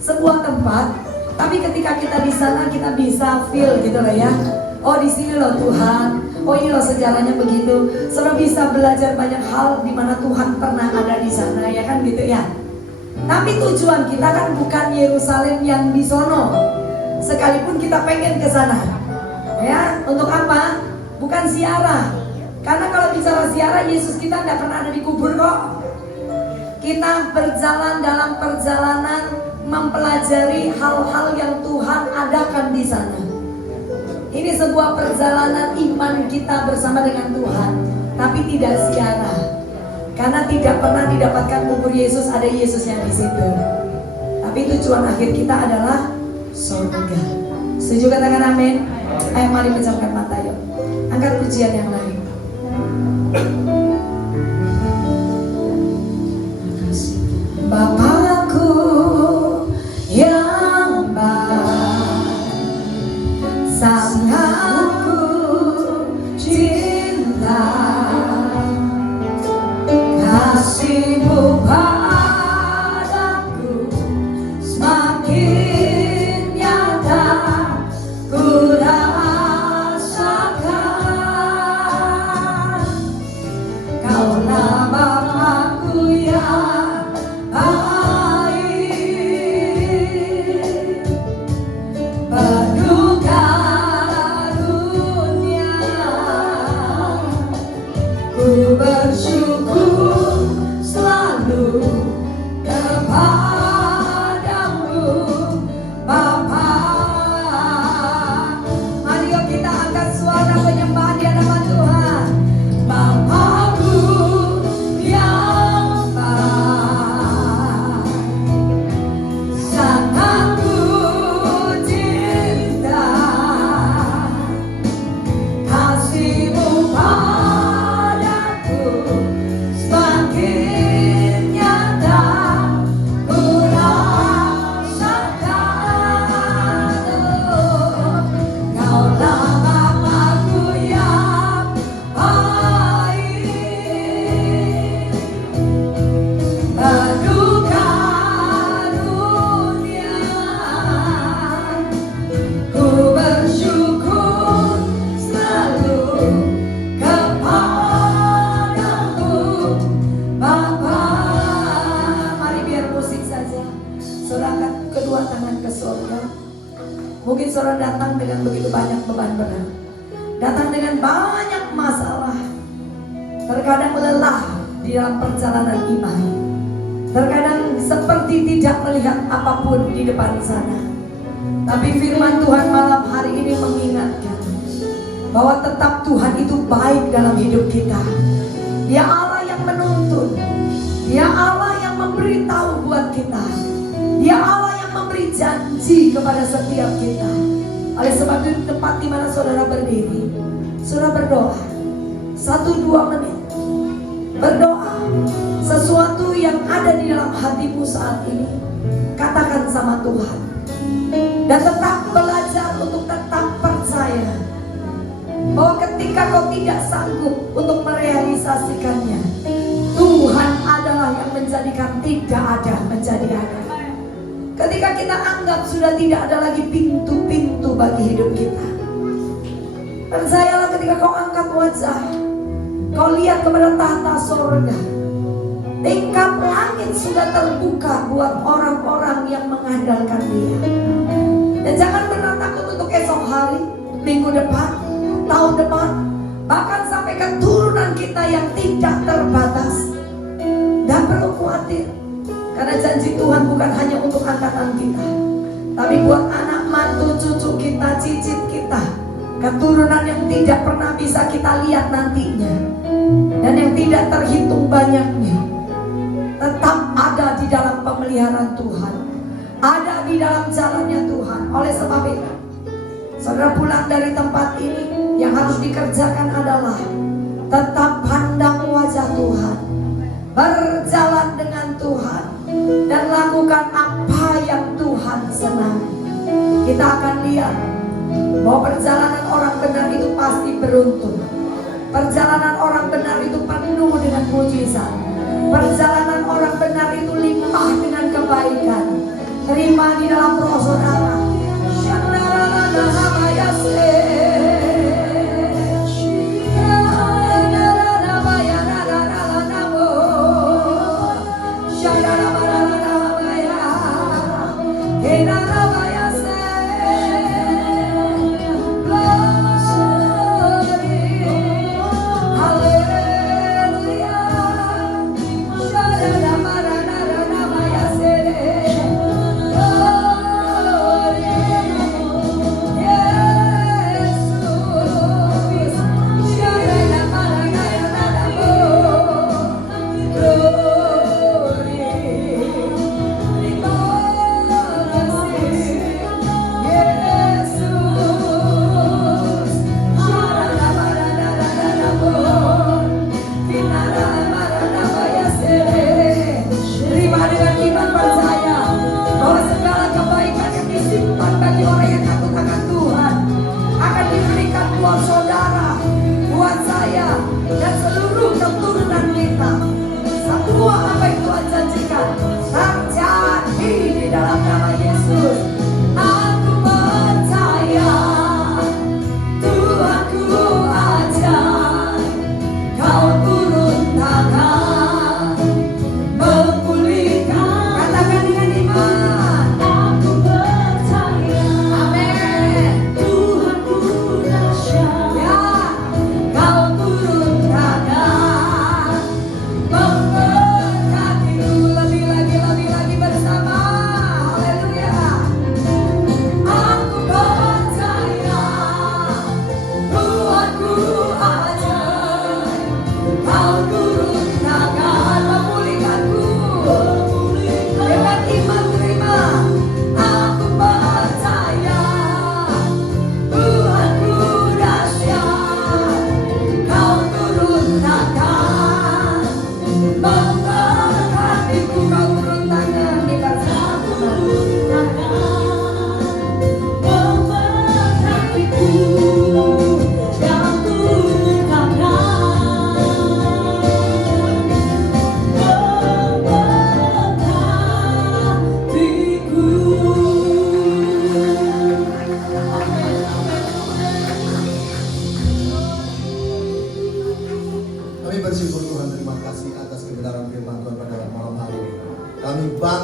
sebuah tempat. Tapi ketika kita di sana kita bisa feel gitu lah ya. Oh di sini loh Tuhan. Oh ini loh sejarahnya begitu. Saudara bisa belajar banyak hal di mana Tuhan pernah ada di sana ya kan gitu ya. Tapi tujuan kita kan bukan Yerusalem yang di sono. Sekalipun kita pengen ke sana. Ya, untuk apa? Bukan ziarah. Karena kalau bicara ziarah, Yesus kita tidak pernah ada di kubur kok. Kita berjalan dalam perjalanan mempelajari hal-hal yang Tuhan adakan di sana. Ini sebuah perjalanan iman kita bersama dengan Tuhan, tapi tidak ziarah. Karena tidak pernah didapatkan kubur Yesus, ada Yesus yang di situ. Tapi tujuan akhir kita adalah surga. Setuju katakan amin? Ayo mari pejamkan mata yuk. Angkat pujian yang lain. Bapakku yang baik, sangat ku cinta, kasih-Mu padaku semakin nyata ku rasakan. Kaulah Bapakku yang baik, penuh karunia, ku bersyukur selalu kepadamu Bapa. Mari yuk kita angkat suara penyembahan di hadapan Tuhan. Bapakku yang baik, sangat ku cinta, kasih-Mu padaku semakin nyata ku rasakan. Kaulah Bapakku yang baik, penuh karunia, ku bersyukur selalu kepadamu Bapa. Mari biar musik saja. Saudara angkat kedua tangan ke surga. Mungkin saudara datang dengan begitu banyak beban berat, datang dengan banyak masalah, terkadang lelah di dalam perjalanan iman, terkadang seperti tidak melihat apapun di depan sana. Tapi firman Tuhan malam hari ini mengingatkan bahwa tetap Tuhan itu baik dalam hidup kita. Dia Allah yang menuntun, Dia Allah yang memberitahu buat kita, Dia Allah yang memberi janji kepada setiap kita. Oleh sebab itu tempat di mana saudara berdiri, saudara berdoa 1-2 menit. Berdoa sesuatu yang ada di dalam hatimu saat ini, katakan sama Tuhan. Dan tetap belajar untuk tetap percaya bahwa ketika kau tidak sanggup untuk merealisasikannya, Tuhan adalah yang menjadikan tidak ada menjadi ada. Ketika kita anggap sudah tidak ada lagi pintu-pintu bagi hidup kita, percayalah ketika kau angkat wajah, kau lihat kepada tahta surga, tingkap langit sudah terbuka buat orang-orang yang mengandalkan Dia. Dan jangan pernah takut untuk esok hari, minggu depan, tahun depan, bahkan sampai keturunan kita yang tidak terbatas. Tidak perlu khawatir, karena janji Tuhan bukan hanya untuk angkatan kita, tapi buat anak, mantu, cucu kita, cicit kita, keturunan yang tidak pernah bisa kita lihat nantinya, dan yang tidak terhitung banyaknya, tetap ada di dalam pemeliharaan Tuhan, ada di dalam jalannya Tuhan. Oleh sebab itu, saudara pulang dari tempat ini, yang harus dikerjakan adalah tetap pandang wajah Tuhan, berjalan dengan Tuhan, dan lakukan apa yang Tuhan senangi. Kita akan lihat bahwa perjalanan orang benar itu pasti beruntung. Perjalanan orang benar itu penuh dengan mujizat. Perjalanan orang benar itu limpah dengan kebaikan. Terima di dalam roh saudara.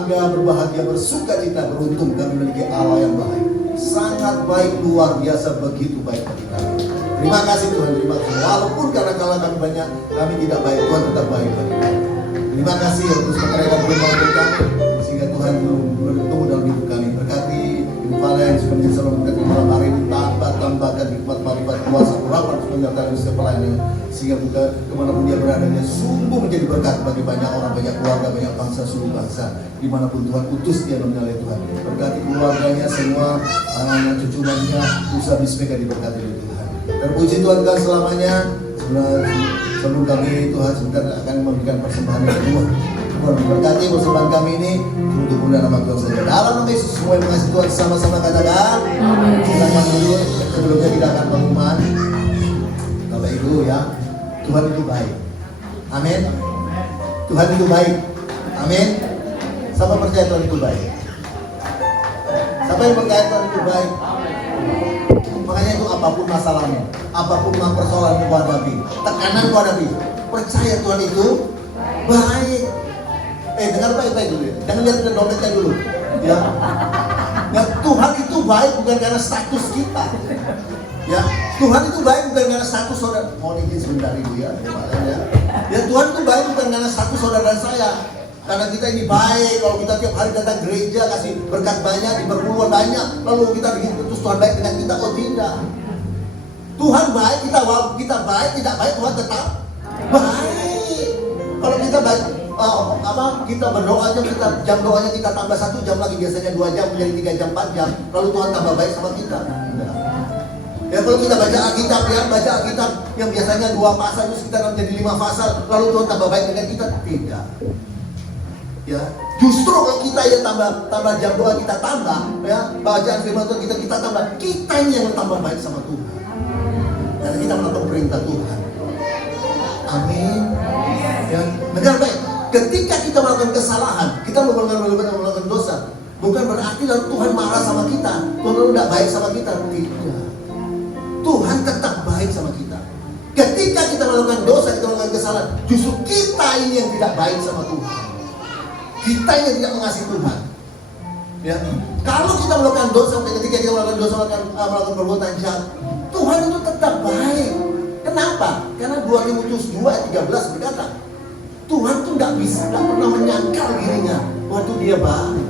Berbahagia, bersuka cita, beruntung kami memiliki Allah yang baik, sangat baik, luar biasa, begitu baik bagi kami. Terima kasih Tuhan, terima kasih. Walaupun kadang-kadang kami banyak, kami tidak baik, Tuhan tetap baik bagi kami. Terima kasih untuk menyerahkan firman Tuhan, sehingga Tuhan bertemu dalam hidup kami. Berkati Ibu Fala yang sudah menjadi salam berkat malam hari ini, tambahkan hikmat, marifat, kuasa, kurapan, penyertaan setiap pelayanan, sehingga buka kemanapun dia berada, dia sungguh menjadi berkat bagi banyak orang, banyak keluarga, banyak bangsa, seluruh bangsa, dimanapun Tuhan utus dia menyalai Tuhan. Berkati keluarganya, semua anak cucunya, usaha bismika diberkati oleh Tuhan. Terpuji Tuhan kan selamanya. Sebelum kami Tuhan sebentar akan memberikan persembahan yang kedua. Tuhan memberkati persembahan kami ini untuk mulia nama Tuhan saja. Dalam nama Yesus semua yang mengasihi Tuhan sama-sama katakan. Silakan dulu. Sebelumnya kita akan pengumuman. Bapak Ibu ya, Tuhan itu baik. Amin. Tuhan itu baik. Amin. Siapa percaya Tuhan itu baik? Siapa yang percaya Tuhan itu baik? Makanya itu apapun masalahmu, apapun persoalan kau hadapi, tekanan kau hadapi, percaya Tuhan itu baik. Dengar baik-baik dulu ya. Jangan lihat dompetnya dulu. Ya. Ya, Tuhan itu baik bukan karena status kita. Ya, Tuhan itu baik bukan karena status saudara. Mohon izin sebentar ibu ya. Ya, Tuhan itu baik bukan karena status saudara dan saya. Karena kita ini baik, kalau kita tiap hari datang gereja kasih berkat banyak, diperluan banyak, lalu kita bikin terus Tuhan baik dengan kita. Oh tidak. Tuhan baik, kita baik, tidak baik, Tuhan tetap baik. Kalau kita baik, kita berdoa aja, kita jam doanya kita tambah 1 jam lagi, biasanya 2 jam menjadi 3 jam, 4 jam, lalu Tuhan tambah baik sama kita. Ya kalau kita baca Alkitab ya, baca Alkitab yang biasanya 2 pasal terus kita menjadi 5 pasal, lalu Tuhan tambah baik dengan kita. Tidak. Ya, justru kalau kita yang tambah jam doa kita tambah, ya, bacaan firman Tuhan kita tambah, kita ini yang tambah baik sama Tuhan. Karena kita melakukan perintah Tuhan. Amin. Ya, dengar baik. Ketika kita melakukan kesalahan, kita melakukan dosa, bukan berarti lalu Tuhan marah sama kita, Tuhan lalu tidak baik sama kita. Tidak. Tuhan tetap baik sama kita. Ketika kita melakukan dosa, kita melakukan kesalahan, justru kita ini yang tidak baik sama Tuhan. Kita yang tidak mengasihi Tuhan. Ya, kalau kita melakukan dosa, ketika kita melakukan dosa, melakukan perbuatan jahat, Tuhan itu tetap baik. Kenapa? Karena 2 Timotius 2:13 berkata, Tuhan tuh tidak pernah menyangkal dirinya. Waktu dia baik,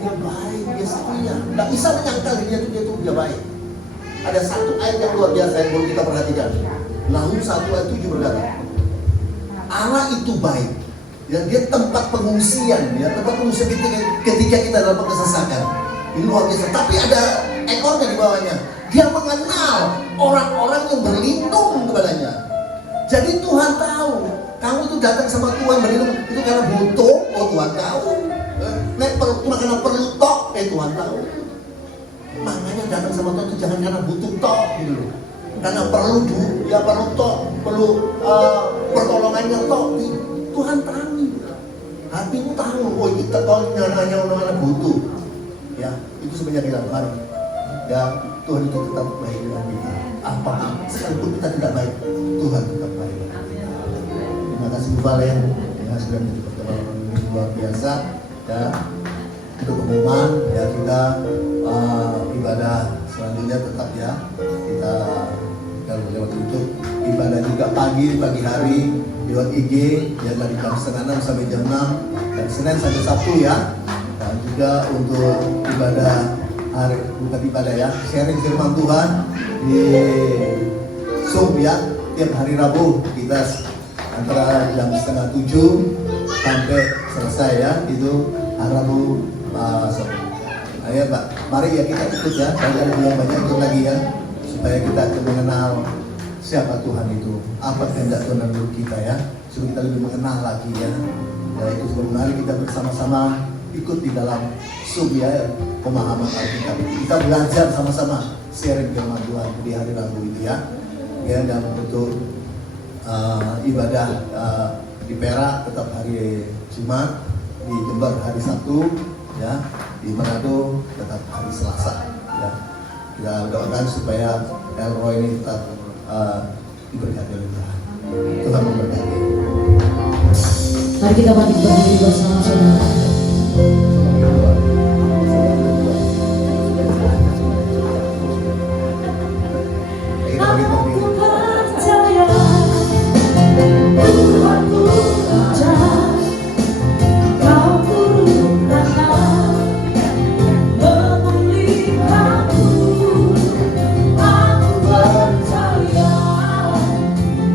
dia baik, dia setia. Tidak bisa menyangkal dirinya dia baik. Ada satu ayat yang luar biasa yang perlu kita perhatikan. Nahum 1:7 berkata, Allah itu baik. Ya, dia tempat pengungsian, ya, tempat pengungsian ketika kita dalam kesesakan. Ini luar biasa. Tapi ada ekornya di bawahnya. Dia mengenal orang-orang yang berlindung kepadanya. Jadi Tuhan tahu, kamu itu datang sama Tuhan berlindung itu karena butuh, oh Tuhan tahu. Cuma karena perlu tok, Tuhan tahu. Makanya datang sama Tuhan itu jangan karena butuh tok, gitu loh. Karena perlu ya perlu tok, perlu pertolongannya tok. Tuhan tahu. Hatimu tahu, oh kita kalau hanya orang-orang butuh, ya itu sebenarnya kita mari, ya Tuhan itu tetap baik dengan kita. Apa sekalipun kita tidak baik, Tuhan tetap baik dengan kita. Terima kasih Bu Valen, yang sudah menjadi pertolongan yang luar biasa. Ya untuk pengumuman, ya kita ibadah selanjutnya tetap ya kita lewat YouTube, ibadah juga pagi hari lewat IG ya dari jam 5:30 sampai jam 6 dan Senin sampai Sabtu ya. Dan juga untuk ibadah hari bukan ibadah ya, sharing firman Tuhan di Zoom ya tiap hari Rabu kita antara jam 6:30 sampai selesai ya itu hari Rabu sore. Ayo Pak, mari ya kita ikut ya, belajar yang banyak ikut lagi ya supaya kita mengenal siapa Tuhan itu, apa kehendak Tuhan dalam kita ya, supaya kita lebih mengenal lagi ya. Ya itu sebelum hari kita bersama-sama ikut di dalam Zoom ya pemahaman Alkitab. Kita belajar sama-sama sharing firman Tuhan di hari Rabu itu ya. Ya dan untuk ibadah di Perak tetap hari Jumat, di Jember hari Sabtu ya, di Manado tetap hari Selasa ya. Kita doakan supaya Elroy ini tetap diberkati oleh Tuhan. Tuhan memberkati. Mari kita bangkit berdiri bersama saudara. Aku percaya Tuhanku percaya Kau turunkanlah memulihkanku. Aku percaya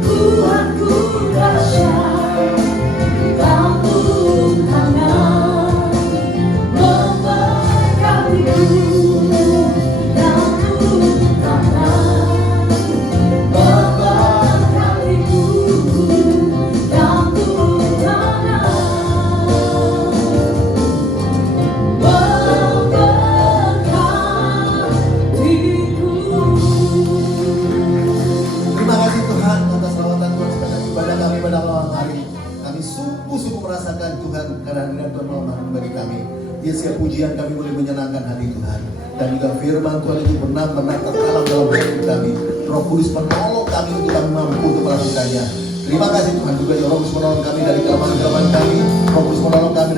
Tuhanku dahsyat, Kau turunkanlah memberkatiku. Dia siap pujian kami boleh menyenangkan hati Tuhan. Dan juga firman Tuhan itu benar-benar tertanam dalam hidup kami. Roh Kudus menolong kami untuk kami mampu untuk melakukannya. Terima kasih Tuhan juga ya Roh Kudus menolong kami dari kelemahan-kelemahan kami. Roh Kudus menolong kami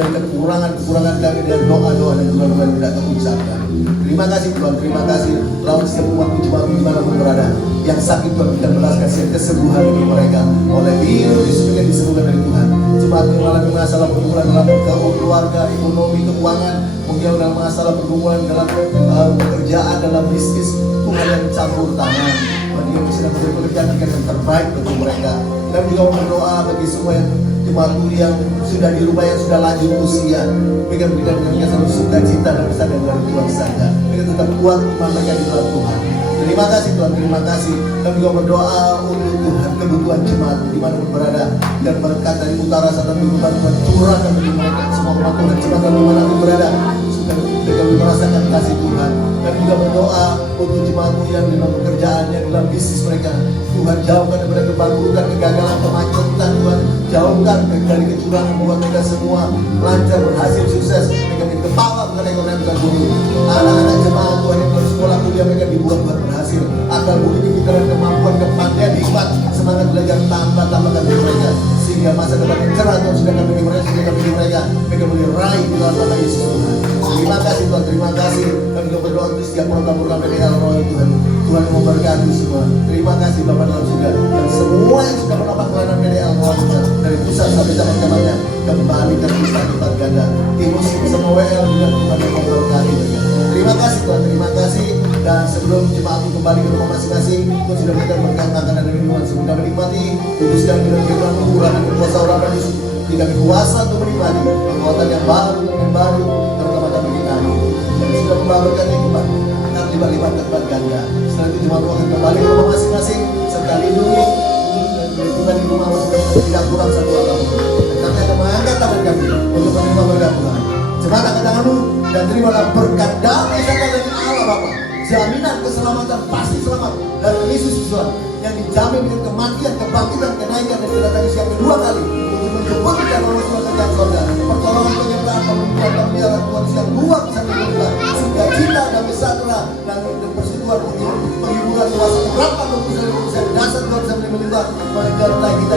kekurangan kami dengan doa-doa dan doa-doa yang tidak terucapkan. Terima kasih Tuhan, terima kasih. Lawan setiap umat jemaat dimanapun berada, yang sakit Tuhan kita belaskan setiap kesembuhan bagi mereka oleh virus yang disembuhkan dari Tuhan. Jemaat yang mengalami masalah pergumulan dalam keluarga, ekonomi, keuangan, mungkin dalam masalah pergumulan dalam pekerjaan, dalam bisnis, Tuhan yang campur tangan. Bagi yang sedang bekerja, berikan yang terbaik bagi mereka. Dan juga berdoa bagi semua yang jemaat yang sudah di rumah, yang sudah lanjut usia, berikan mereka selalu sukacita dan kesadaran dari Tuhan saja. Mereka tetap kuat iman mereka di dalam Tuhan. Terima kasih Tuhan, terima kasih. Kami juga berdoa untuk Tuhan kebutuhan jemaat di mana pun berada, dan berkat dari utara selatan timur Tuhan curahkan bagi mereka semua umat Tuhan jemaat di mana pun berada. Mereka merasakan kasih Tuhan. Kami juga berdoa untuk jemaatmu yang dalam pekerjaannya, dalam bisnis mereka. Tuhan jauhkan daripada kebangkrutan, kegagalan, kemacetan. Tuhan jauhkan dari kecurangan, buat mereka semua lancar, berhasil, sukses. Mereka menjadi kepala bukan ekonomi, bukan bumi. Anak-anak jemaat Tuhan yang dalam sekolah kuliah mereka dibuat buat berhasil. Akal budi, pikiran, kemampuan, kepandaian, hikmat, semangat belajar tambahkan bagi mereka, sehingga masa depan yang cerah Tuhan sudah kami mereka, mereka boleh raih di dalam nama Yesus Tuhan. Terima kasih Tuhan, terima kasih. Kami juga berdoa untuk setiap program-program PDL Roy Tuhan. Tuhan memberkati semua. Terima kasih Bapak dalam surga, dan semua yang sudah mendapat pelayanan PDL Roy Tuhan, dari pusat sampai cabang-cabangnya, kembali ke pusat lipat ganda. Tim musik semua WL juga Tuhan yang memberkati mereka. Terima kasih Tuhan, terima kasih. Dan sebelum jemaatku kembali ke rumah masing-masing, Tuhan sudah berikan berkat makanan dan minuman sebelum kami nikmati. Kuduskan dengan firman-Mu, kurang kuasa orang Yesus. Jika kami kuasa untuk menikmati kekuatan yang baru, terutama kami kami. Dan sudah membagikan nikmat, akan lipat-lipat tempat ganda. Setelah itu jemaatku akan kembali ke rumah masing-masing, serta lindungi Tuhan di rumah masing-masing tidak kurang satu orang. Dan kami akan mengangkat tangan kami untuk menerima berkat Tuhan. Jemaat angkat tanganmu dan terimalah berkat damai serta dari Allah Bapa. Jaminan keselamatan, pasti selamat dari Yesus Tuhan yang dijamin dengan kematian, kebangkitan, kenaikan dan kedatangan yang kedua kali untuk menjemput kita lulus ke dalam surga. Pertolongan, penyertaan, pemeliharaan, pemeliharaan Tuhan yang luar biasa kita, sehingga cinta dan sejahtera dan persekutuan, penghiburan kuasa berapa keputusan dasar Tuhan sampai melibat menyertai kita